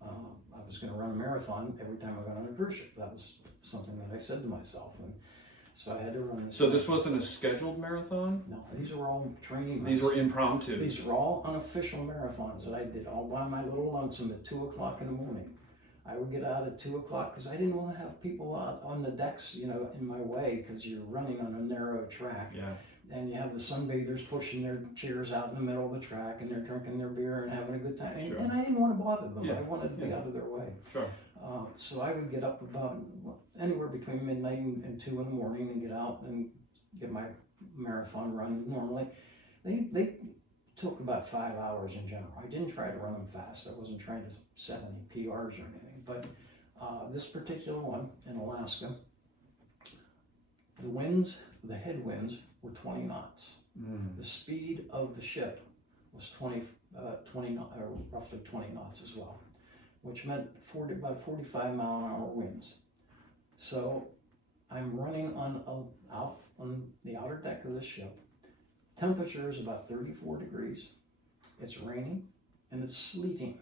I was going to run a marathon every time I got on a cruise ship. That was something that I said to myself, and so I had to run this. So this wasn't a scheduled marathon? No, these were all training. These were impromptu. These were all unofficial marathons that I did all by my little lonesome at 2 o'clock in the morning. I would get out at 2 o'clock because I didn't want to have people out on the decks, in my way, because you're running on a narrow track. Yeah. And you have the sunbathers pushing their chairs out in the middle of the track, and they're drinking their beer and having a good time. And, Sure. and I didn't want to bother them. Yeah. I wanted to be out of their way. Sure. So I would get up about anywhere between midnight and 2 in the morning and get out and get my marathon run. Normally, they took about 5 hours in general. I didn't try to run them fast. I wasn't trying to set any PRs or anything. But this particular one in Alaska, the headwinds were 20 knots. The speed of the ship was roughly 20 knots as well, which meant about 45 mile an hour winds. So I'm running out on the outer deck of the ship. Temperature is about 34 degrees. It's raining and it's sleeting,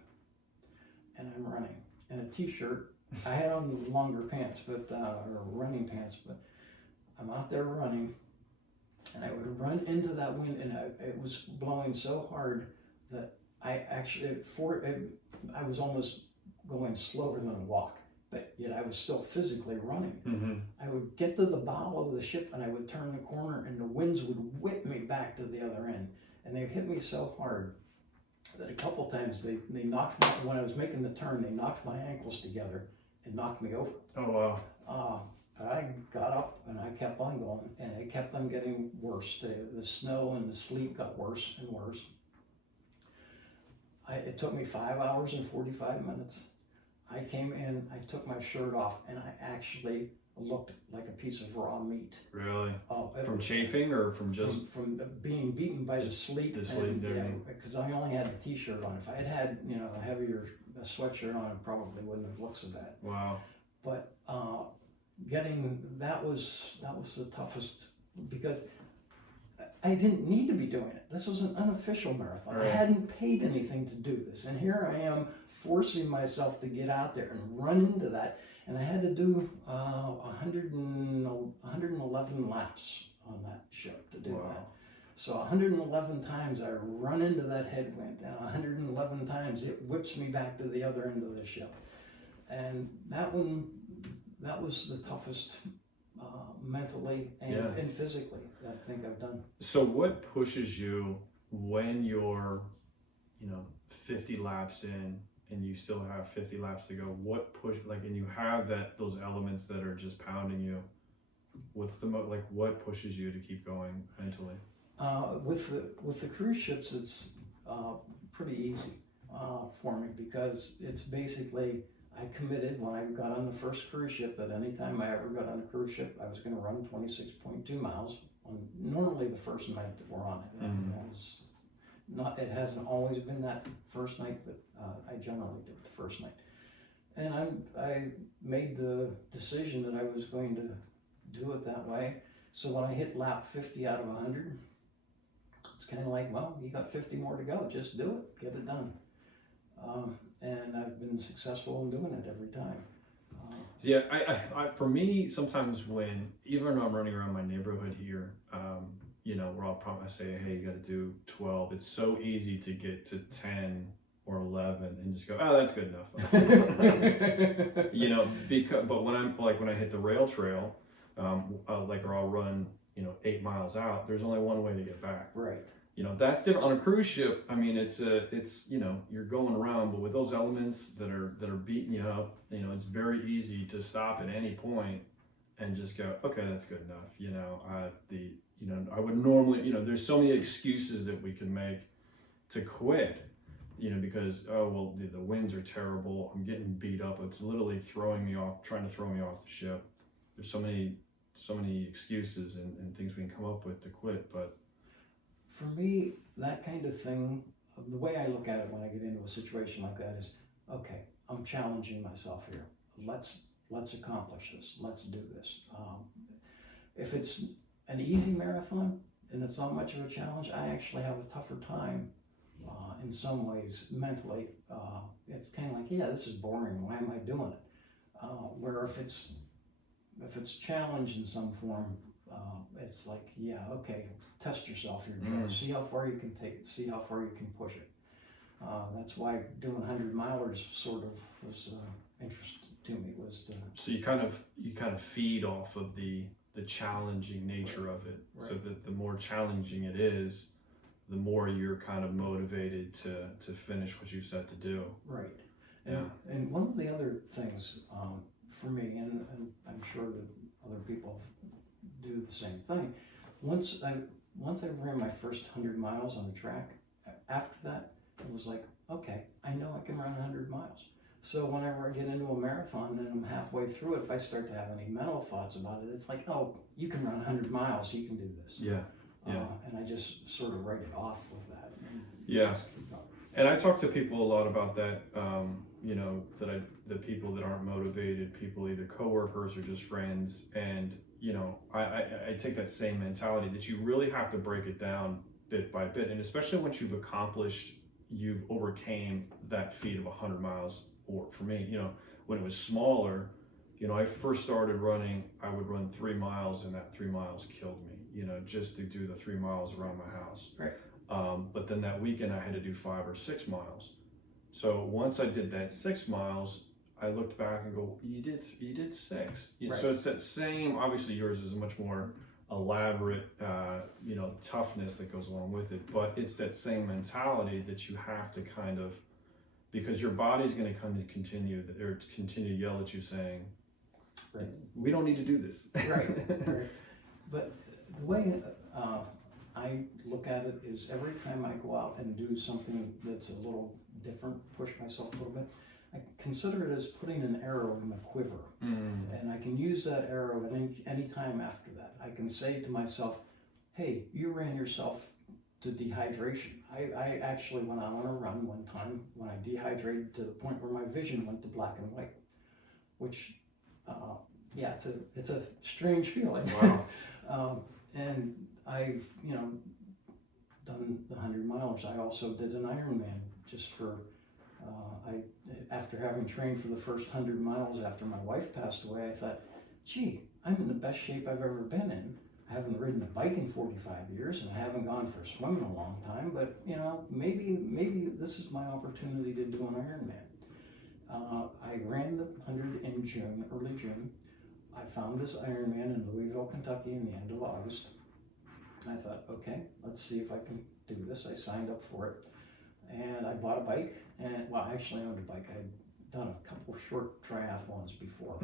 and I'm running in a t-shirt. I had on longer pants, or running pants, but I'm out there running, and I would run into that wind, and it was blowing so hard that I was almost going slower than a walk, but yet I was still physically running. Mm-hmm. I would get to the bow of the ship and I would turn the corner and the winds would whip me back to the other end. And they hit me so hard that a couple times they knocked me, when I was making the turn, they knocked my ankles together and knocked me over. Oh, wow. I got up and I kept on going, and it kept on getting worse. The snow and the sleet got worse and worse. It took me 5 hours and 45 minutes. I came in, I took my shirt off, and I actually looked like a piece of raw meat. Really? From chafing or from just... From being beaten by the sleet. The sleet, yeah, because I only had the t-shirt on. If I had had, a heavier sweatshirt on, it probably wouldn't have looked so bad. Wow. But that was the toughest, because I didn't need to be doing it. This was an unofficial marathon. Right. I hadn't paid anything to do this. And here I am forcing myself to get out there and run into that. And I had to do 111 laps on that ship to do that. So 111 times I run into that headwind, and 111 times it whips me back to the other end of the ship. And that was the toughest mentally and physically that I think I've done. So what pushes you when you're, 50 laps in and you still have 50 laps to go? What and you have those elements that are just pounding you? What's what pushes you to keep going mentally? With the cruise ships, it's pretty easy for me, because it's basically, I committed when I got on the first cruise ship that anytime I ever got on a cruise ship, I was going to run 26.2 miles on normally the first night that we're on it. Mm-hmm. It hasn't always been that first night, but I generally did the first night. And I made the decision that I was going to do it that way. So when I hit lap 50 out of 100, it's kind of like, well, you got 50 more to go. Just do it. Get it done. And I've been successful in doing it every time. Yeah, I for me, sometimes even when I'm running around my neighborhood here, where I'll probably say, hey, you got to do 12. It's so easy to get to 10 or 11 and just go, oh, that's good enough. But when I hit the rail trail, or I'll run, 8 miles out, there's only one way to get back. Right. That's different on a cruise ship. I mean, it's you're going around, but with those elements that are beating you up, it's very easy to stop at any point and just go, okay, that's good enough. I would normally, there's so many excuses that we can make to quit, because, the winds are terrible. I'm getting beat up. It's literally trying to throw me off the ship. There's so many excuses and things we can come up with to quit, but for me, that kind of thing, the way I look at it when I get into a situation like that is, okay, I'm challenging myself here. Let's accomplish this. Let's do this. If it's an easy marathon and it's not much of a challenge, I actually have a tougher time in some ways mentally. It's kind of like, yeah, this is boring. Why am I doing it? Where if it's challenge in some form, it's like, yeah, okay, test yourself here, Joe. See how far you can take it. See how far you can push it. That's why doing 100 milers sort of was interesting to me. So you kind of feed off of the challenging nature of it. Right. So that the more challenging it is, the more you're kind of motivated to finish what you set to do. Right. And one of the other things for me, and I'm sure that other people do the same thing. Once I ran my first 100 miles on the track, after that, it was like, okay, I know I can run 100 miles. So whenever I get into a marathon and I'm halfway through it, if I start to have any mental thoughts about it, it's like, oh, you can run 100 miles, you can do this. Yeah. And I just sort of write it off with that. Yeah. And I talk to people a lot about that, the people that aren't motivated, people either coworkers or just friends. And, I take that same mentality that you really have to break it down bit by bit. And especially once you've overcame that feat of 100 miles, or for me, when it was smaller, I first started running, I would run 3 miles and that 3 miles killed me, just to do the 3 miles around my house. Right. But then that weekend I had to do 5 or 6 miles. So once I did that 6 miles, I looked back and go, you did 6. Right. So it's that same, obviously yours is a much more elaborate, toughness that goes along with it, but it's that same mentality that you have to kind of, because your body's going to continue to yell at you saying, Right. we don't need to do this. Right. But the way I look at it is every time I go out and do something that's a little different, push myself a little bit, I consider it as putting an arrow in my quiver. And I can use that arrow at any time after that. I can say to myself, hey, you ran yourself to dehydration. I actually went out on a run one time when I dehydrated to the point where my vision went to black and white, which, it's a strange feeling. Wow. And I've, done the 100 miles. I also did an Ironman just for, after having trained for the first 100 miles after my wife passed away, I thought, gee, I'm in the best shape I've ever been in. I haven't ridden a bike in 45 years and I haven't gone for a swim in a long time, but maybe this is my opportunity to do an Ironman. I ran the 100 in June, early June. I found this Ironman in Louisville, Kentucky in the end of August. I thought, okay, let's see if I can do this. I signed up for it and I bought a bike actually I owned a bike. I'd done a couple short triathlons before.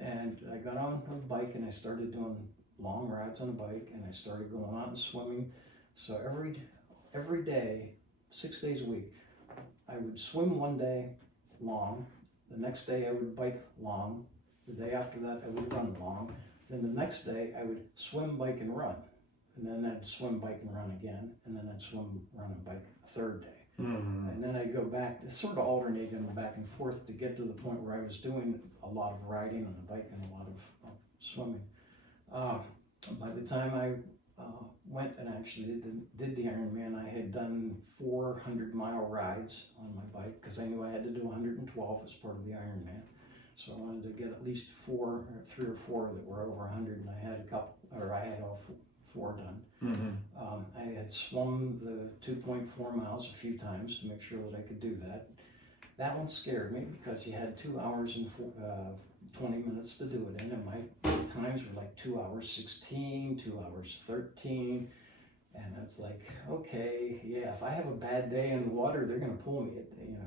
And I got on a bike and I started doing long rides on a bike and I started going out and swimming. So every day, 6 days a week, I would swim one day long. The next day I would bike long. The day after that I would run long. Then the next day I would swim, bike, and run. And then I'd swim, bike, and run again. And then I'd swim, run, and bike a third day. And then I'd go back, sort of alternating back and forth to get to the point where I was doing a lot of riding on the bike and a lot of swimming. By the time I went and actually did the Ironman, I had done 400-mile rides on my bike because I knew I had to do 112 as part of the Ironman. So I wanted to get at least 3 or 4 that were over 100, and I had all 4 done. I had swum the 2.4 miles a few times to make sure that I could do that. That one scared me because you had 2 hours and 20 minutes to do it in, and my times were like 2 hours 16, 2 hours 13, and it's like, okay, yeah, if I have a bad day in the water, they're going to pull me,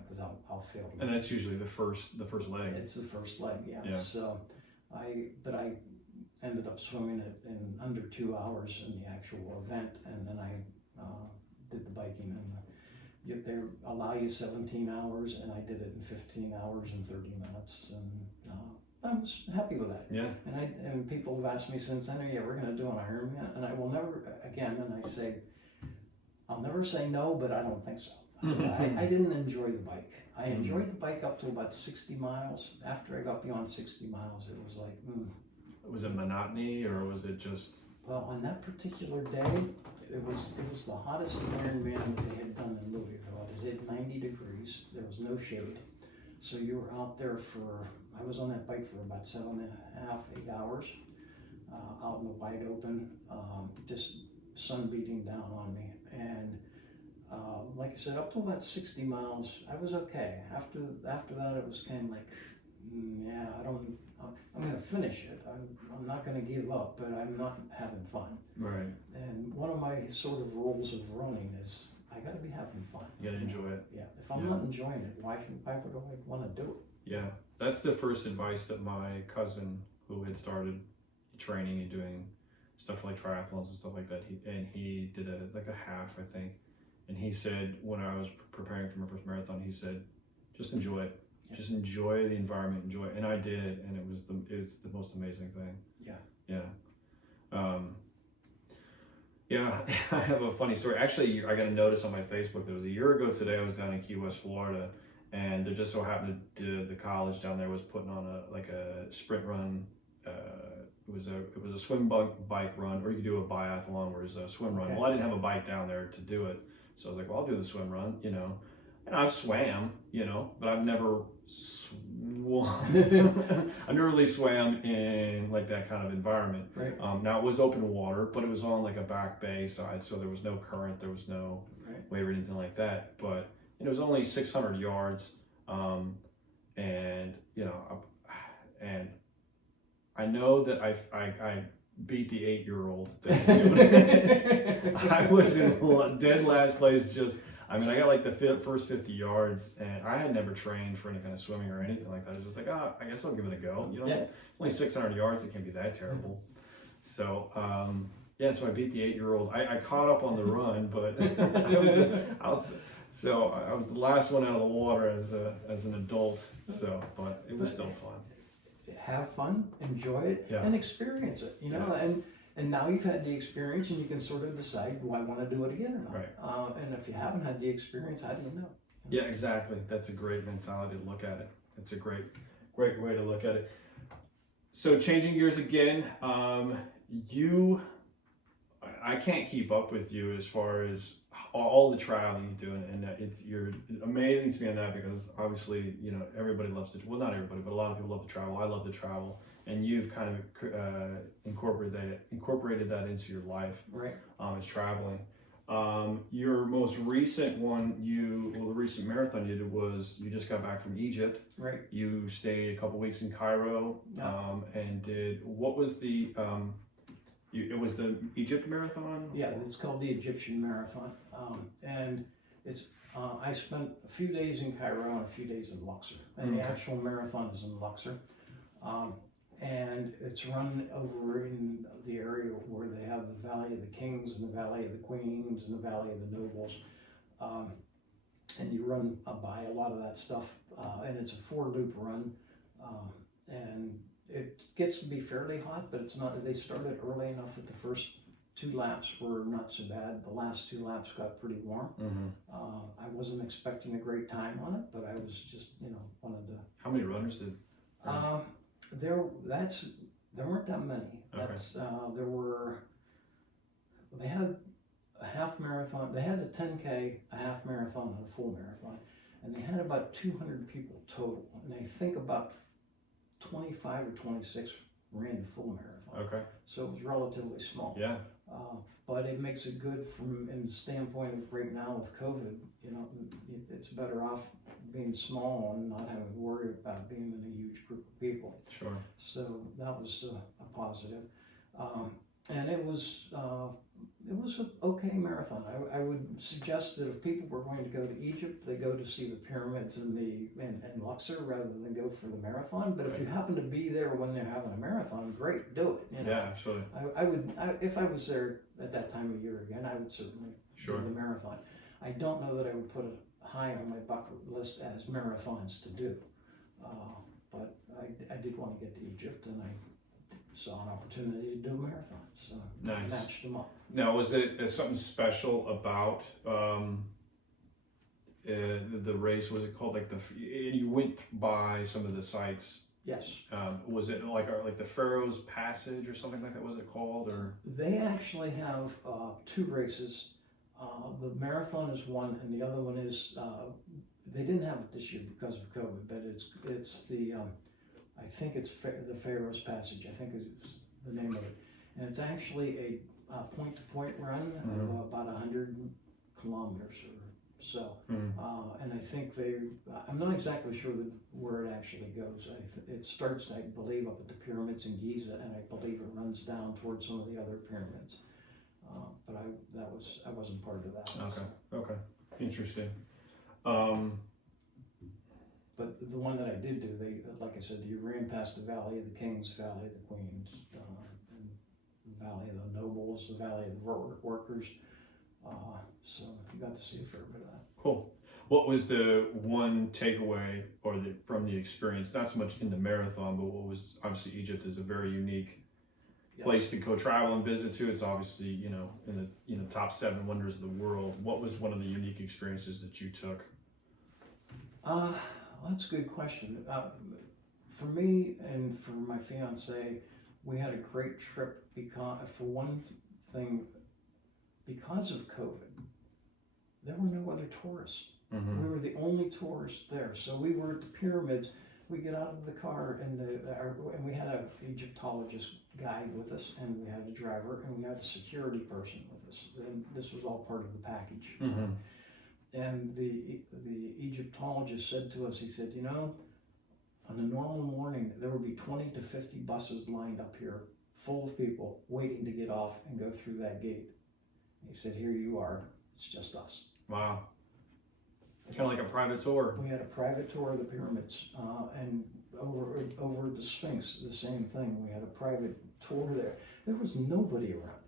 because I'll fail. And that's usually the first leg. It's the first leg, yeah. Yeah. So I ended up swimming it in under 2 hours in the actual event, and then I did the biking, and they allow you 17 hours, and I did it in 15 hours and 30 minutes, and I was happy with that. Yeah. And people have asked me since then, yeah, we're going to do an Ironman, and I will never, again, and I say, I'll never say no, but I don't think so. I didn't enjoy the bike. I enjoyed the bike up to about 60 miles. After I got beyond 60 miles, it was like, Was it monotony or was it just? Well, on that particular day, it was the hottest Ironman that they had done in Louisville. It hit 90 degrees. There was no shade. So you were out there I was on that bike for about 7.5, 8 hours, out in the wide open, just sun beating down on me. And like I said, up to about 60 miles, I was okay. After that, it was kind of like, I'm going to finish it. I'm not going to give up, but I'm not having fun. Right. And one of my sort of rules of running is I got to be having fun. You got to enjoy it. Yeah. If I'm not enjoying it, why would I want to do it? Yeah. That's the first advice that my cousin, who had started training and doing stuff like triathlons and stuff like that, he did a half, I think. And he said, when I was preparing for my first marathon, he said, just enjoy it. Yeah. Just enjoy the environment, enjoy it. And I did, and it's the most amazing thing. Yeah. Yeah. I have a funny story. Actually, I got a notice on my Facebook that it was a year ago today. I was down in Key West, Florida, and there just so happened the college down there was putting on a sprint run. It was a swim bike run, or you could do a biathlon, where it's a swim run. Well, I didn't have a bike down there to do it, so I was like, well, I'll do the swim run, And I've swam, but I've never I never really swam in like that kind of environment. Right. Now it was open water, but it was on like a back bay side, so there was no current, there was no wave or anything like that. But it was only 600 yards, and and I know that I beat the 8-year-old. I was in dead last place. I got like the first 50 yards, and I had never trained for any kind of swimming or anything like that. I was just like, I guess I'll give it a go. Only 600 yards, it can't be that terrible. So, so I beat the 8-year-old. I caught up on the run, but I was the last one out of the water as an adult. So, but it was still fun. Have fun, enjoy it, and experience it. And now you've had the experience, and you can sort of decide, do I want to do it again or not? Right. And if you haven't had the experience, how do you know? Yeah, exactly. That's a great mentality to look at it. It's a great way to look at it. So changing gears again, I can't keep up with you as far as all the traveling you do, and you're amazing to me on that, because obviously everybody loves to, well, not everybody, but a lot of people love to travel. I love to travel, and you've kind of incorporated that into your life. Right. It's traveling. Your most recent the recent marathon you did was, you just got back from Egypt. Right. You stayed a couple weeks in Cairo, and what was it was the Egypt marathon? Yeah, it's called the Egyptian Marathon. And it's I spent a few days in Cairo and a few days in Luxor. And the actual marathon is in Luxor. And it's run over in the area where they have the Valley of the Kings and the Valley of the Queens and the Valley of the Nobles. And you run by a lot of that stuff. And it's a 4-loop run. And it gets to be fairly hot, but it's not. They started early enough that the first 2 laps were not so bad. The last 2 laps got pretty warm. I wasn't expecting a great time on it, but I was just, wanted to. How many runners did? There weren't that many. They had a half marathon. They had a 10K, a half marathon, and a full marathon, and they had about 200 people total. And I think about 25 or 26 ran the full marathon. Okay. So it was relatively small. Yeah. But it makes it good in the standpoint of right now with COVID. It's better off being small and not having to worry about being in a huge group of people. Sure. So that was a positive. And it was an okay marathon. I would suggest that if people were going to go to Egypt, they go to see the pyramids in Luxor rather than go for the marathon. But if you happen to be there when they're having a marathon, great, do it. Yeah, absolutely. I would, if I was there at that time of year again, I would certainly do the marathon. I don't know that I would put it high on my bucket list as marathons to do, but I did want to get to Egypt, and I saw an opportunity to do a marathon, so I matched them up. Now, was it something special about the race? Was it called like you went by some of the sites? Yes. Was it like the Pharaoh's Passage or something like that? Was it called, or? They actually have 2 races. The marathon is one, and the other one is they didn't have it this year because of COVID, but it's the I think it's the Pharaoh's Passage. I think is the name of it, and it's actually a point-to-point run of about 100 kilometers or so. And I think I'm not exactly sure where it actually goes. It starts, I believe, up at the pyramids in Giza, and I believe it runs down towards some of the other pyramids. But I wasn't part of that. Okay. So. Okay. Interesting. But the one that I did do, like I said, you ran past the Valley of the Kings, Valley of the Queens, and the Valley of the Nobles, the Valley of the Workers. So you got to see a fair bit of that. Cool. What was the one takeaway from the experience? Not so much in the marathon, but what was, obviously Egypt is a very unique place to go travel and visit to. It's obviously, in the top 7 wonders of the world. What was one of the unique experiences that you took? That's a good question. For me and for my fiance, we had a great trip because, for one thing, because of COVID, there were no other tourists. Mm-hmm. We were the only tourists there. So we were at the pyramids. We get out of the car and we had an Egyptologist guide with us, and we had a driver, and we had a security person with us. And this was all part of the package. Mm-hmm. And the Egyptologist said to us, he said, you know, on a normal morning, there would be 20 to 50 buses lined up here, full of people waiting to get off and go through that gate. He said, here you are, it's just us. Wow. Kind of like a private tour. We had a private tour of the pyramids, and over the Sphinx, the same thing. We had a private tour there. There was nobody around.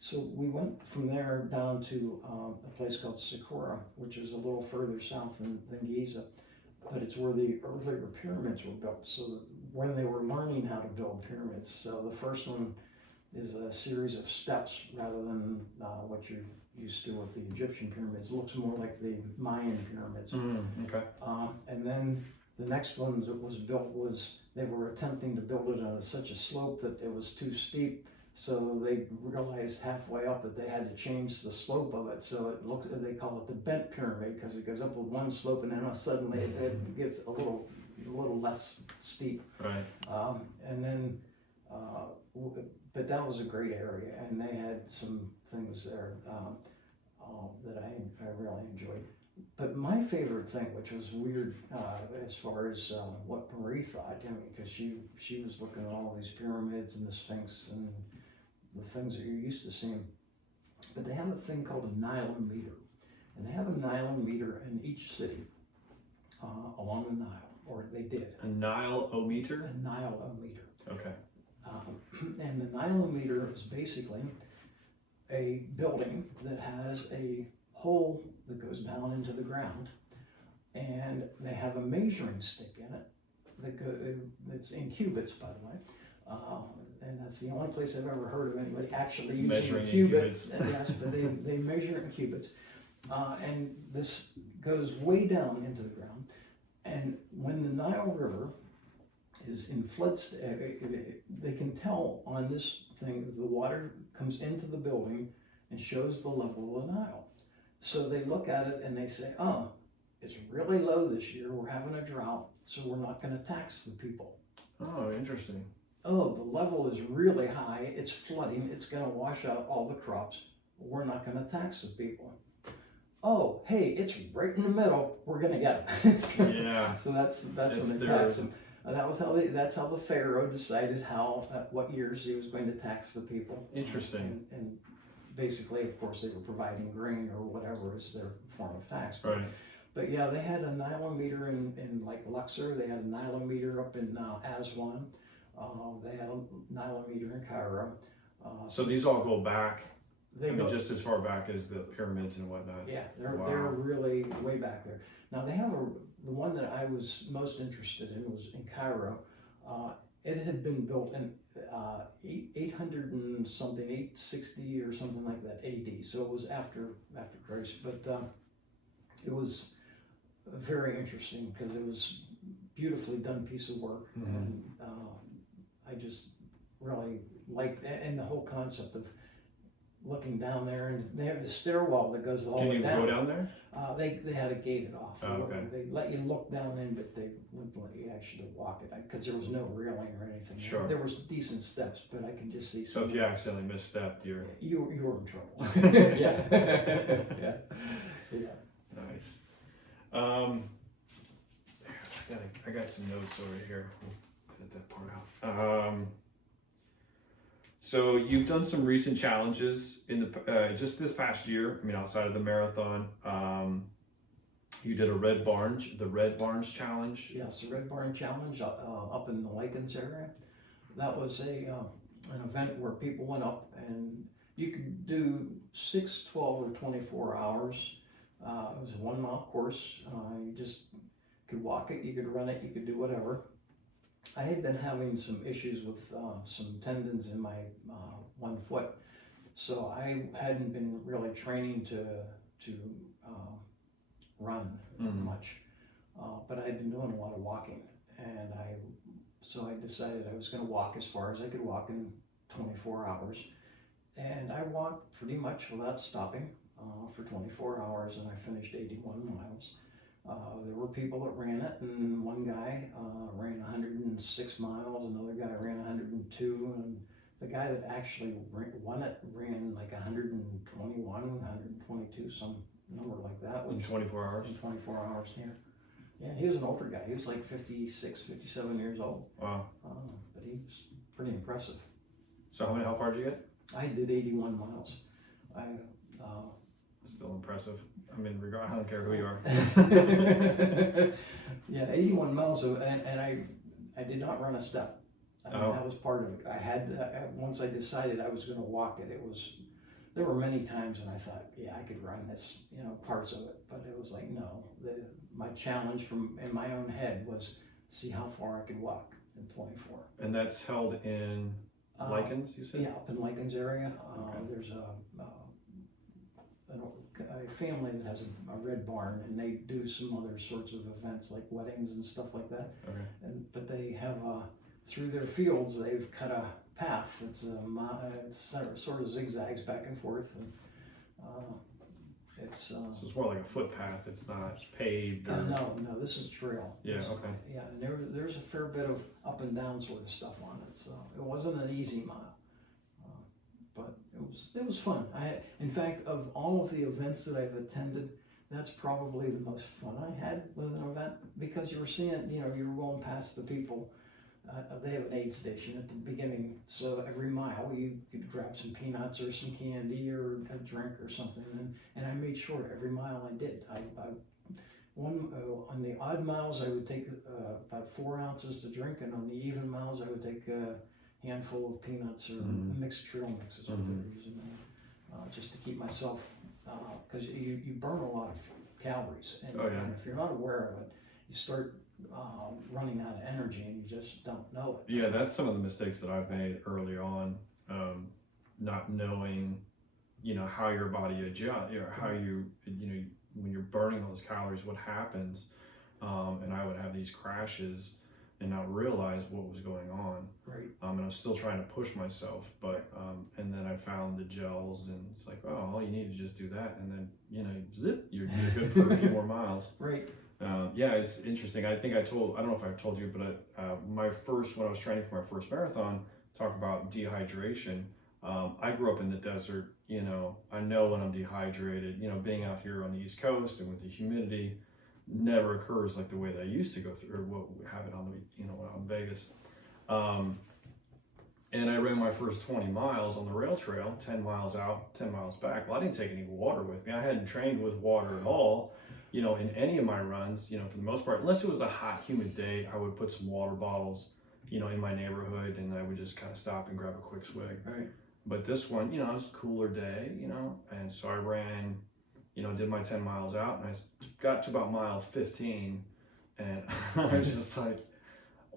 So we went from there down to a place called Saqqara, which is a little further south than Giza, but it's where the earlier pyramids were built. So when they were learning how to build pyramids, so the first one is a series of steps rather than what you're used to with the Egyptian pyramids. It looks more like the Mayan pyramids. Okay. And then the next one that was built they were attempting to build it on such a slope that it was too steep. So they realized halfway up that they had to change the slope of it. So they call it the bent pyramid, because it goes up with one slope and then suddenly it gets a little less steep. Right. And then, but that was a great area, and they had some things there that I really enjoyed. But my favorite thing, which was weird as far as what Marie thought, I mean, because she was looking at all these pyramids and the Sphinx and the things that you're used to seeing. But they have a thing called a nilometer. And they have a nilometer in each city along the Nile, or they did. A Nilometer? A nilometer. Okay. And the nilometer is basically a building that has a hole that goes down into the ground, and they have a measuring stick in it that's in cubits, by the way. And that's the only place I've ever heard of anybody actually using measuring cubits. Yes, but they measure it in cubits. And this goes way down into the ground. And when the Nile River is in flood they can tell on this thing that the water comes into the building and shows the level of the Nile. So they look at it and they say, oh, it's really low this year. We're having a drought, so we're not going to tax the people. Oh, interesting. Oh, the level is really high. It's flooding. It's going to wash out all the crops. We're not going to tax the people. Oh, hey, it's right in the middle. We're going to get them. Yeah. So that's when they tax them. That's how the Pharaoh decided what years he was going to tax the people. Interesting. And basically, of course, they were providing grain or whatever is their form of tax. Right. But yeah, they had a nilometer in like Luxor. They had a nilometer up in Aswan. They had a nilometer in Cairo. So these all go back. They go just as far back as the pyramids and whatnot. Yeah, they're Wow. really way back there. Now they have the one that I was most interested in was in Cairo. It had been built in 800 and something, 860 or something like that AD. So it was after Christ, but it was very interesting because it was beautifully done piece of work, and I just really liked, and the whole concept of looking down there, and they have the stairwell that goes all the way down. Can you go down there? They had it gated off. Oh, okay. They let you look down in, but they wouldn't let you actually walk it because there was no railing or anything. Sure. There was decent steps, but I can just see. So if you accidentally misstepped, you were in trouble. Yeah. Yeah. Nice. I got some notes over here. We'll edit that part out. So you've done some recent challenges in the just this past year. I mean, outside of the marathon, you did the Red Barns Challenge. Yes, the Red Barn Challenge up in the Lycans area. That was an event where people went up and you could do 6, 12, or 24 hours. It was a 1 mile course. You just could walk it, you could run it, you could do whatever. I had been having some issues with some tendons in my one foot, so I hadn't been really training to run much, but I had been doing a lot of walking, and so I decided I was going to walk as far as I could walk in 24 hours, and I walked pretty much without stopping. for 24 hours, and I finished 81 miles. There were people that ran it, and one guy ran 106 miles, another guy ran 102, and the guy that actually won it ran like 121, 122, some number like that. In 24 hours? In 24 hours, yeah. Yeah, he was an older guy. He was like 56, 57 years old. Wow. But he was pretty impressive. So how far did you get? I did 81 miles. Still impressive. I mean, I don't care who you are. Yeah, 81 miles, and I did not run a step. I mean, that was part of it. I had once I decided I was going to walk it. There were many times when I thought, yeah, I could run this, parts of it, but it was like, no. My challenge in my own head was see how far I could walk in 24. And that's held in Lichens, you said? Yeah, up in Lichens area. Okay. There's a family that has a red barn, and they do some other sorts of events like weddings and stuff like that. Okay. But they have through their fields they've cut a path. It's sort of zigzags back and forth, and it's so it's more like a footpath. It's not paved. Or... no, this is trail. Yeah. Okay. Yeah, and there's a fair bit of up and down sort of stuff on it. So it wasn't an easy mile. But it was fun. In fact, of all of the events that I've attended, that's probably the most fun I had with an event, because you were seeing, you were going past the people. They have an aid station at the beginning, so every mile you could grab some peanuts or some candy or a drink or something, and I made sure every mile I did. On the odd miles I would take about 4 ounces to drink, and on the even miles I would take handful of peanuts or mixed trail mixes that they're using, just to keep myself, because you burn a lot of calories, and, and if you're not aware of it, you start running out of energy and you just don't know it. Yeah, that's some of the mistakes that I've made early on, not knowing, how your body adjusts, how when you're burning those calories, what happens, and I would have these crashes and not realize what was going on. Right. And I was still trying to push myself, but and then I found the gels, and it's like, oh, all you need to just do that, and then zip, you're good for a few more miles. Right. Yeah, it's interesting. I think I don't know if I've told you, but when I was training for my first marathon, talk about dehydration. I grew up in the desert. I know when I'm dehydrated. Being out here on the East Coast and with the humidity, never occurs like the way that I used to go through, or what we have it on the, when I'm in Vegas. And I ran my first 20 miles on the rail trail, 10 miles out, 10 miles back. Well, I didn't take any water with me. I hadn't trained with water at all, in any of my runs, for the most part, unless it was a hot, humid day, I would put some water bottles, in my neighborhood, and I would just kind of stop and grab a quick swig. Right. But this one, it was a cooler day, and so I ran, did my 10 miles out, and I got to about mile 15, and I was just like,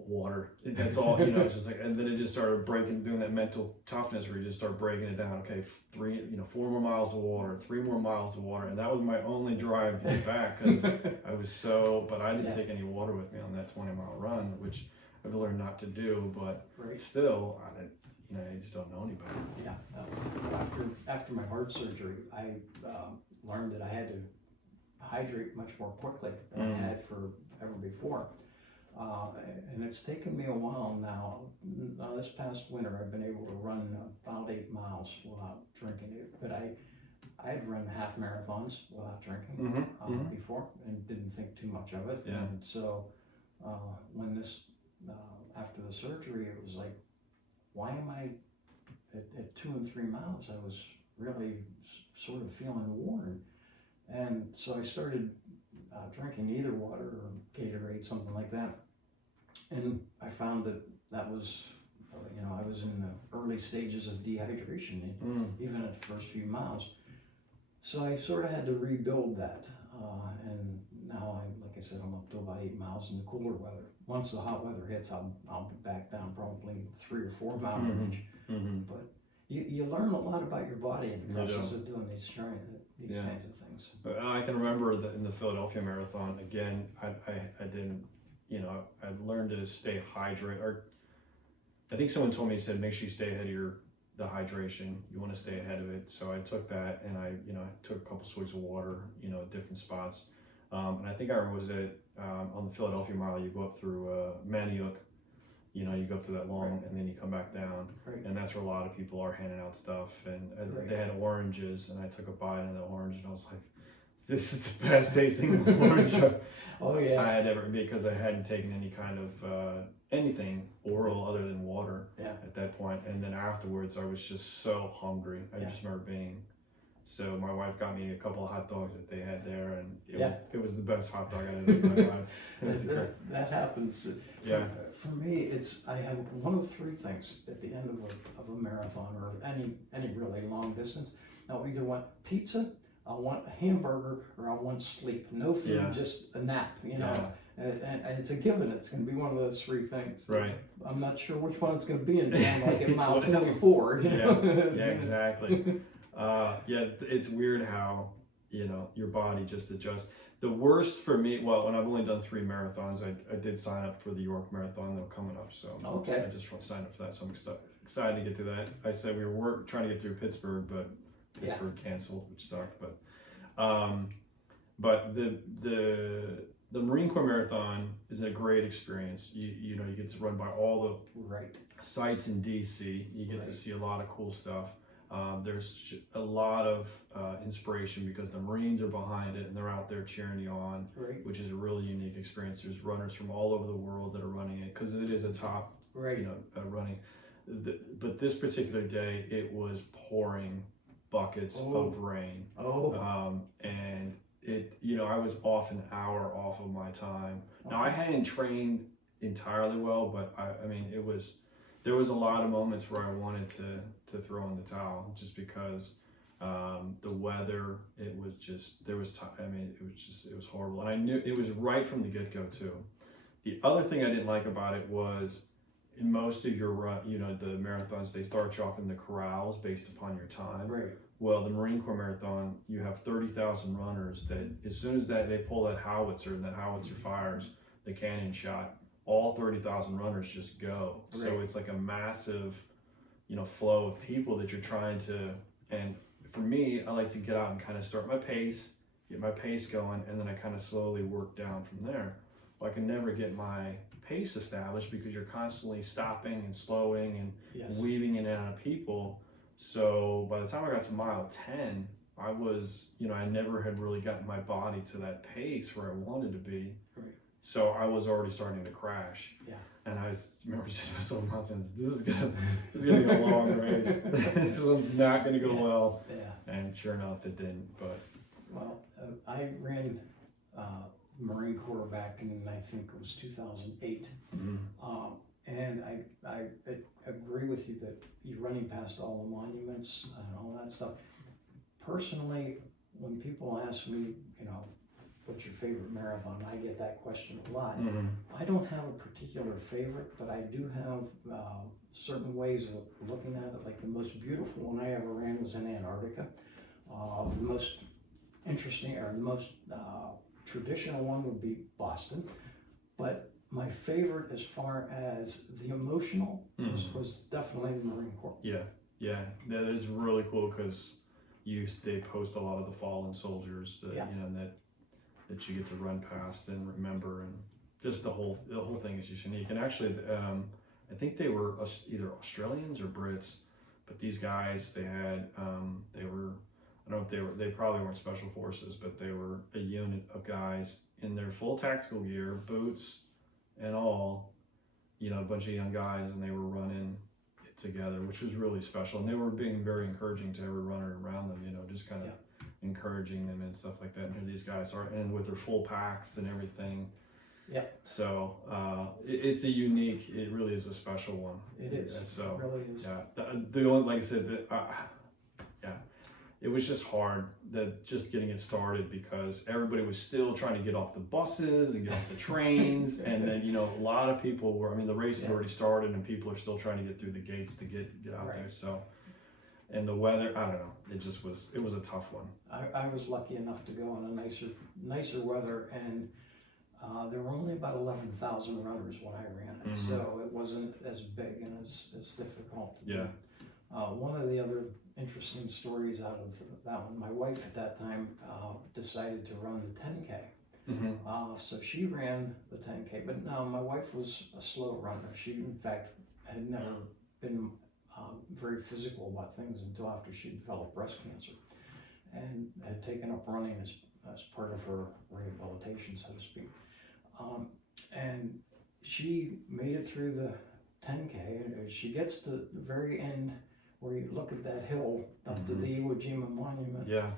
water. That's all, just like, and then it just started doing that mental toughness where you just start breaking it down. Okay, 4 more miles of water, 3 more miles of water, and that was my only drive to get back, because but I didn't take any water with me on that 20-mile run, which I've learned not to do, but still, I just don't know anybody. Yeah. After my heart surgery, I learned that I had to hydrate much more quickly than I had ever before. And it's taken me a while now. This past winter, I've been able to run about 8 miles without drinking it. But I had run half marathons without drinking before, and didn't think too much of it. Yeah. And so when after the surgery, it was like, why am I at 2 and 3 miles? I was really sort of feeling worn. And so I started drinking either water or Gatorade, something like that. And I found that was, I was in the early stages of dehydration, even at the first few miles. So I sort of had to rebuild that. And now like I said, I'm up to about 8 miles in the cooler weather. Once the hot weather hits, I'll be back down probably 3 or 4 mile range. But you learn a lot about your body in the process of doing these kinds of things. I can remember that in the Philadelphia Marathon, again, I didn't, I learned to stay hydrated. Or I think someone told me, said, make sure you stay ahead of your the hydration. You want to stay ahead of it. So I took that, and I took a couple swigs of water, at different spots. And I think I remember was it on the Philadelphia Mile. You go up through Manayuk. You go up to that long, Right. and then you come back down, Right. and that's where a lot of people are handing out stuff. And Right. they had oranges, and I took a bite of the orange, and I was like, "This is the best tasting orange Oh yeah. I had ever," because I hadn't taken any kind of anything oral other than water at that point. And then afterwards, I was just so hungry. I just remember being. So my wife got me a couple of hot dogs that they had there, and it was the best hot dog I ever had in my life. That happens. For me, I have one of three things at the end of a marathon or any really long distance. I'll either want pizza, I want a hamburger, or I want sleep. No food, just a nap. And it's a given. It's going to be one of those three things. Right. I'm not sure which one it's going to be in like at mile 24. Yeah, exactly. It's weird how your body just adjusts. The worst for me, well, when I've only done 3 marathons, I did sign up for the York Marathon. They're coming up, so I just signed up for that. So I'm excited to get to that. I said we were trying to get through Pittsburgh, but Pittsburgh canceled, which sucked. But the Marine Corps Marathon is a great experience. You get to run by all the sites in DC. You get to see a lot of cool stuff. There's a lot of inspiration because the Marines are behind it and they're out there cheering you on, which is a really unique experience. There's runners from all over the world that are running it because it is a top, running. But this particular day, it was pouring buckets of rain. And I was off an hour off of my time. Now I hadn't trained entirely well, but there was a lot of moments where I wanted to throw in the towel just because the weather, it was horrible. And I knew it was right from the get-go too. The other thing I didn't like about it was in most of your the marathons, they start you off in the corrals based upon your time. Well, the Marine Corps Marathon, you have 30,000 runners that as soon as they pull that howitzer and that howitzer fires the cannon shot, all 30,000 runners just go. So it's like a massive, flow of people that you're trying to, and for me, I like to get out and kind of start get my pace going, and then I kind of slowly work down from there. Well, I can never get my pace established because you're constantly stopping and slowing and weaving in and out of people. So by the time I got to mile 10, I was, I never had really gotten my body to that pace where I wanted to be. So I was already starting to crash. And I remember saying to myself, nonsense, this is gonna be a long race. This one's not gonna go well. And sure enough, it didn't. But I ran Marine Corps back in, I think it was 2008. And I agree with you that you're running past all the monuments and all that stuff. Personally, when people ask me, what's your favorite marathon? I get that question a lot. I don't have a particular favorite, but I do have certain ways of looking at it. Like the most beautiful one I ever ran was in Antarctica. The most interesting or the most traditional one would be Boston. But my favorite as far as the emotional was definitely the Marine Corps. That is really cool because they post a lot of the fallen soldiers that that you get to run past and remember, and just the whole thing is just unique. And actually, I think they were either Australians or Brits, but these guys they were, I don't know if they probably weren't special forces, but they were a unit of guys in their full tactical gear, boots and all, a bunch of young guys, and they were running it together, which was really special. And they were being very encouraging to every runner around them, just kind of encouraging them and stuff like that. And here these guys are, and with their full packs and everything. So it's a unique, it really is a special one. It is. So it really is. The only, like I said, it was just hard just getting it started because everybody was still trying to get off the buses and get off the trains. And then, a lot of people were, the race had already started and people are still trying to get through the gates to get out there. So, and the weather, I don't know, it was a tough one. I was lucky enough to go on a nicer weather, and there were only about 11,000 runners when I ran it. So it wasn't as big and as difficult to do. One of the other interesting stories out of that one, my wife at that time decided to run the 10K. So she ran the 10K, but no, my wife was a slow runner. She, in fact, had never been very physical about things until after she developed breast cancer, and had taken up running as part of her rehabilitation, so to speak. And she made it through the 10K, and she gets to the very end where you look at that hill up to the Iwo Jima monument. Yeah.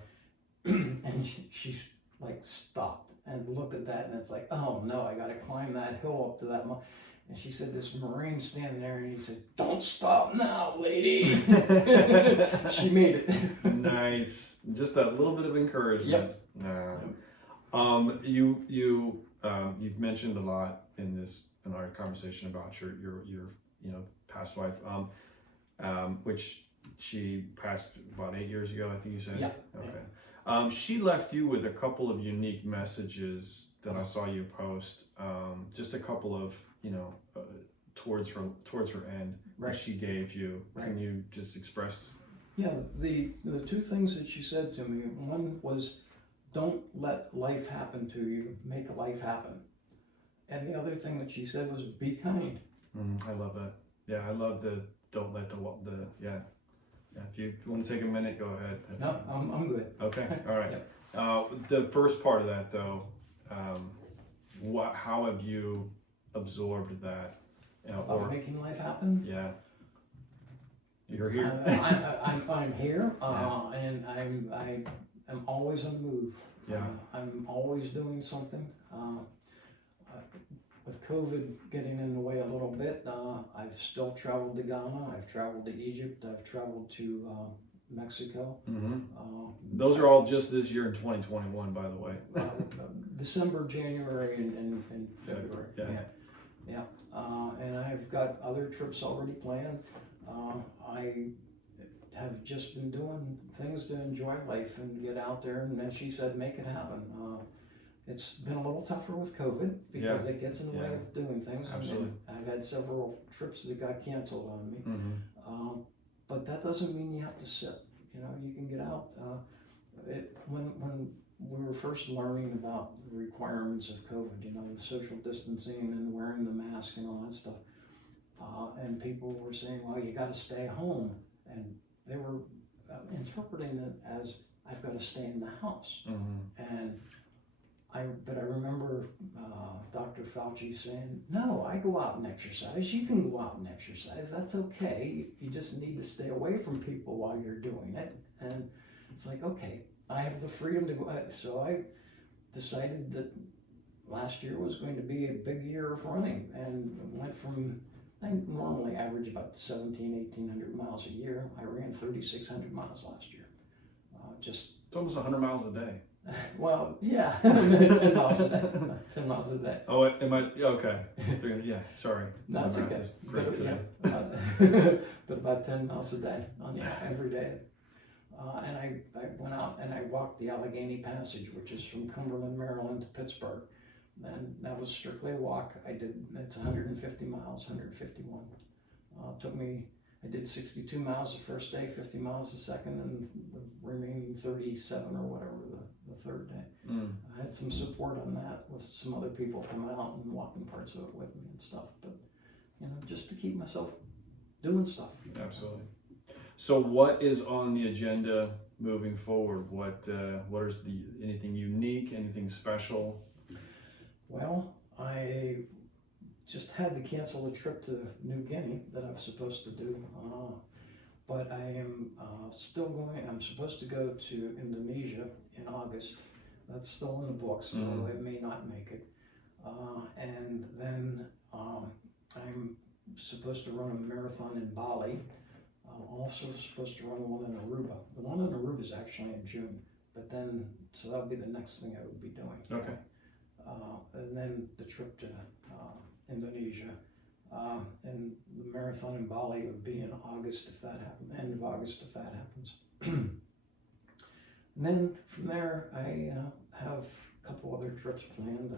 And she's like stopped and looked at that, and it's like, oh no, I got to climb that hill up to that mountain. And she said, this Marine standing there, and he said, don't stop now, lady. She made it. Nice. Just that little bit of encouragement. Yep. You've mentioned a lot in our conversation about your past wife, which she passed about 8 years ago, I think you said. Yeah. Okay. She left you with a couple of unique messages that I saw you post. Just a couple of towards her end that she gave you. Right. Can you just express? Yeah. The two things that she said to me. One was, don't let life happen to you. Make life happen. And the other thing that she said was, be kind. I love that. Yeah, I love the don't let the yeah. If you want to take a minute, go ahead. No, I'm good. Okay, all right. Yep. The first part of that, though, how have you absorbed that? About making life happen. Yeah. You're here. I'm here, and I'm always on the move. Yeah. I'm always doing something. With COVID getting in the way a little bit, I've still traveled to Ghana, I've traveled to Egypt, I've traveled to Mexico. Those are all just this year in 2021, by the way. December, January, and February. Yeah. And I've got other trips already planned. I have just been doing things to enjoy life and get out there, and as she said, make it happen. It's been a little tougher with COVID because it gets in the way of doing things. Absolutely. I've had several trips that got canceled on me. But that doesn't mean you have to sit. You can get out. When we were first learning about the requirements of COVID, the social distancing and wearing the mask and all that stuff, and people were saying, well, you got to stay home. And they were interpreting it as, I've got to stay in the house. But I remember Dr. Fauci saying, no, I go out and exercise. You can go out and exercise. That's okay. You just need to stay away from people while you're doing it. And it's like, okay, I have the freedom to go out. So I decided that last year was going to be a big year of running, and went from, I normally average about 1,800 miles a year. I ran 3,600 miles last year. It's almost 100 miles a day. Well, yeah, 10 miles a day. 10 miles a day. Oh, am I? Okay. Yeah, sorry. No, it's okay. But about 10 miles a day every day. And I went out and I walked the Allegheny Passage, which is from Cumberland, Maryland to Pittsburgh. And that was strictly a walk. It's 150 miles, 151. I did 62 miles the first day, 50 miles the second, and the remaining 37 or whatever the third day. I had some support on that with some other people coming out and walking parts of it with me and stuff. But, just to keep myself doing stuff. Absolutely. So what is on the agenda moving forward? What is anything unique, anything special? Well, I just had to cancel a trip to New Guinea that I was supposed to do, but I am still going. I'm supposed to go to Indonesia in August. That's still in the books, so I may not make it. And then I'm supposed to run a marathon in Bali. I'm also supposed to run one in Aruba. The one in Aruba is actually in June, so that would be the next thing I would be doing. Okay. And then the trip to Indonesia, and the marathon in Bali would be in August if that happens, end of August if that happens. And then from there, I have a couple other trips planned.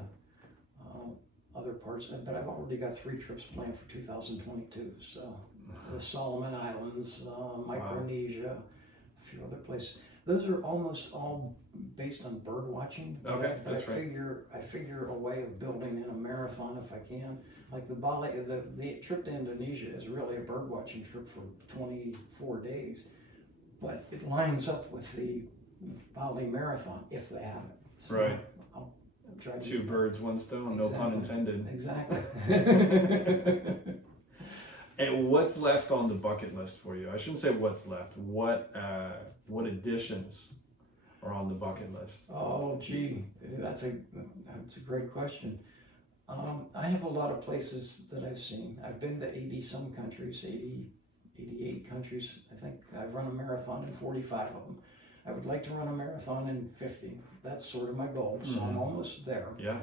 other parts, but I've already got 3 trips planned for 2022. So the Solomon Islands, Micronesia, a few other places. Those are almost all based on bird watching. Okay, But that's right. I figure a way of building in a marathon if I can. Like the Bali, the trip to Indonesia is really a bird watching trip for 24 days, but it lines up with the Bali Marathon if they have it. So Right. I'll try to 2 birds, 1 stone. No pun intended. Exactly. And what's left on the bucket list for you? I shouldn't say what's left. What additions are on the bucket list? Oh, gee, that's a great question. I have a lot of places that I've seen. I've been to 80 some countries, 88 countries. I think I've run a marathon in 45 of them. I would like to run a marathon in 50. That's sort of my goal, so I'm almost there. Yeah.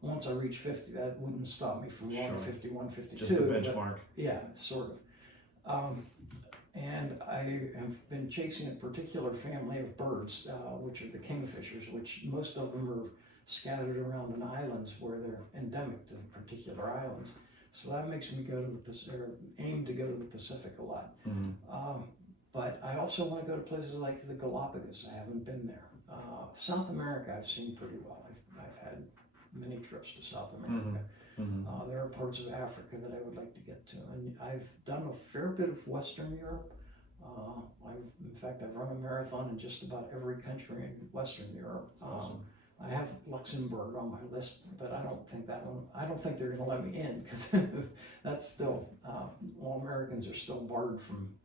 Once I reach 50, that wouldn't stop me from going Sure. 51, 52. Just the but- benchmark. yeah, sort of. And I have been chasing a particular family of birds, which are the kingfishers, which most of them are scattered around in islands where they're endemic to particular islands. So that makes me go to the Pacific, aim to go to the Pacific a lot. But I also want to go to places like the Galapagos. I haven't been there. South America I've seen pretty well. I've had many trips to South America. There are parts of Africa that I would like to get to, and I've done a fair bit of Western Europe. In fact, I've run a marathon in just about every country in Western Europe. Awesome. I have Luxembourg on my list, but I don't think they're going to let me in because that's still all Americans are still barred from.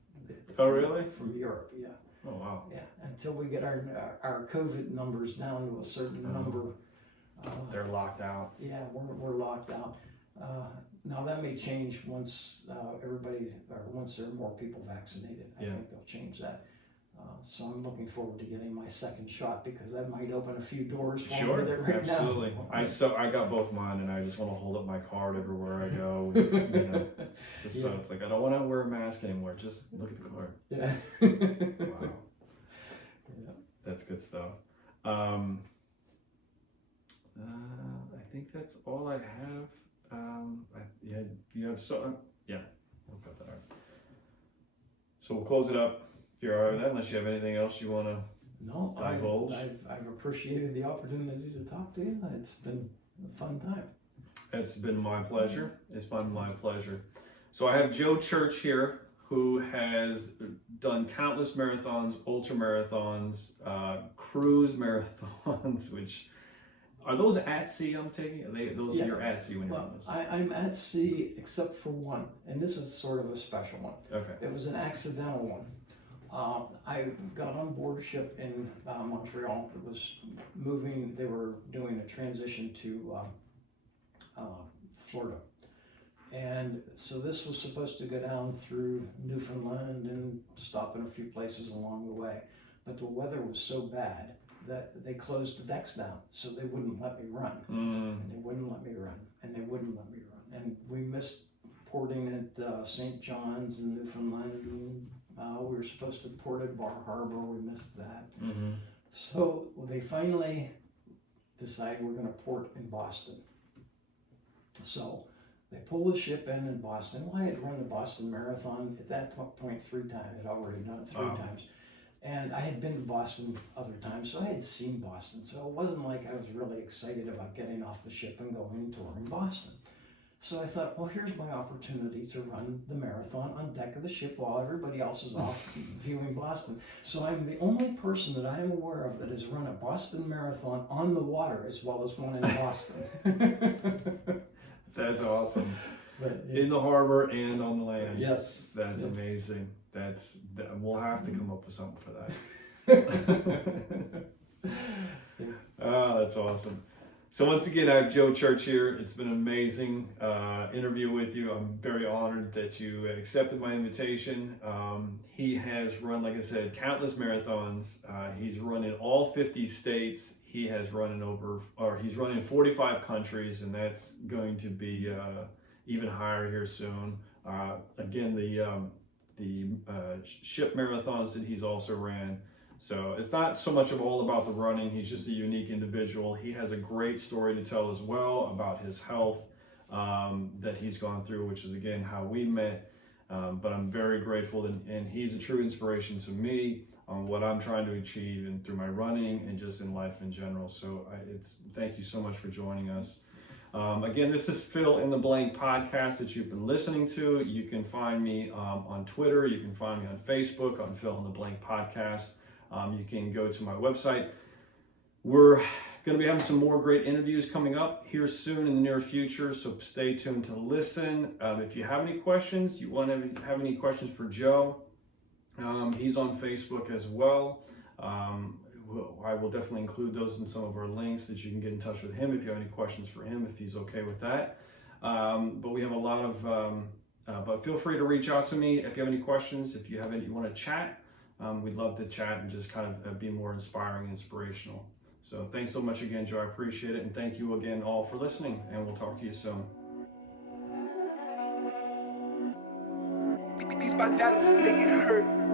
Oh, really? From Europe, yeah. Oh, wow. Yeah, until we get our COVID numbers down to a certain number. They're locked out. Yeah, we're locked out. Now that may change once once there are more people vaccinated. I think they'll change that. So I'm looking forward to getting my second shot because that might open a few doors for me right absolutely. now. I got both mine, and I just want to hold up my card everywhere I go. You know, so it's like I don't want to wear a mask anymore. Just look at the card. Yeah. Wow. Yeah. That's good stuff. I think that's all I have. You have so. Yeah, we'll cut that out. So we'll close it up. If you're all right with that, unless you have anything else you want to. No, divulge. I've appreciated the opportunity to talk to you. It's been a fun time. It's been my pleasure. It's been my pleasure. So I have Joe Church here, who has done countless marathons, ultra marathons, cruise marathons, which are those at sea I'm taking? You're at sea when you're on those? I'm at sea except for one, and this is sort of a special one. Okay. It was an accidental one. I got on board a ship in Montreal that was moving. They were doing a transition to Florida. And so this was supposed to go down through Newfoundland and stop in a few places along the way. But the weather was so bad that they closed the decks down, so they wouldn't let me run. And they wouldn't let me run, and they wouldn't let me run. And we missed porting at St. John's in Newfoundland. And, we were supposed to port at Bar Harbor, we missed that. So they finally decided we're going to port in Boston. So they pulled the ship in Boston. Well, I had run the Boston Marathon at that point 3 times. I'd already done it 3 times. And I had been to Boston other times, so I had seen Boston. So it wasn't like I was really excited about getting off the ship and going and touring Boston. So I thought, well, here's my opportunity to run the marathon on deck of the ship while everybody else is off viewing Boston. So I'm the only person that I am aware of that has run a Boston Marathon on the water as well as one in Boston. That's awesome. But, in the harbor and on the land. Yes. That's amazing. We'll have to come up with something for that. Oh, that's awesome. So once again, I have Joe Church here. It's been an amazing interview with you. I'm very honored that you accepted my invitation. He has run, like I said, countless marathons. He's run in all 50 states. He has run he's run in 45 countries, and that's going to be even higher here soon. Again, the ship marathons that he's also ran. So it's not so much of all about the running. He's just a unique individual. He has a great story to tell as well about his health that he's gone through, which is again how we met. But I'm very grateful, and he's a true inspiration to me on what I'm trying to achieve and through my running and just in life in general. So thank you so much for joining us. Again, this is Fill in the Blank podcast that you've been listening to. You can find me on Twitter. You can find me on Facebook on Fill in the Blank podcast. You can go to my website. We're going to be having some more great interviews coming up here soon in the near future, so stay tuned to listen. If you have any questions, you want to have any questions for Joe, he's on Facebook as well. I will definitely include those in some of our links that you can get in touch with him if you have any questions for him, if he's okay with that. But we have a lot of, but feel free to reach out to me if you have any questions, if you want to chat. We'd love to chat and just kind of be more inspiring, inspirational. So thanks so much again, Joe. I appreciate it. And thank you again all for listening, and we'll talk to you soon. These my dollars make it hurt.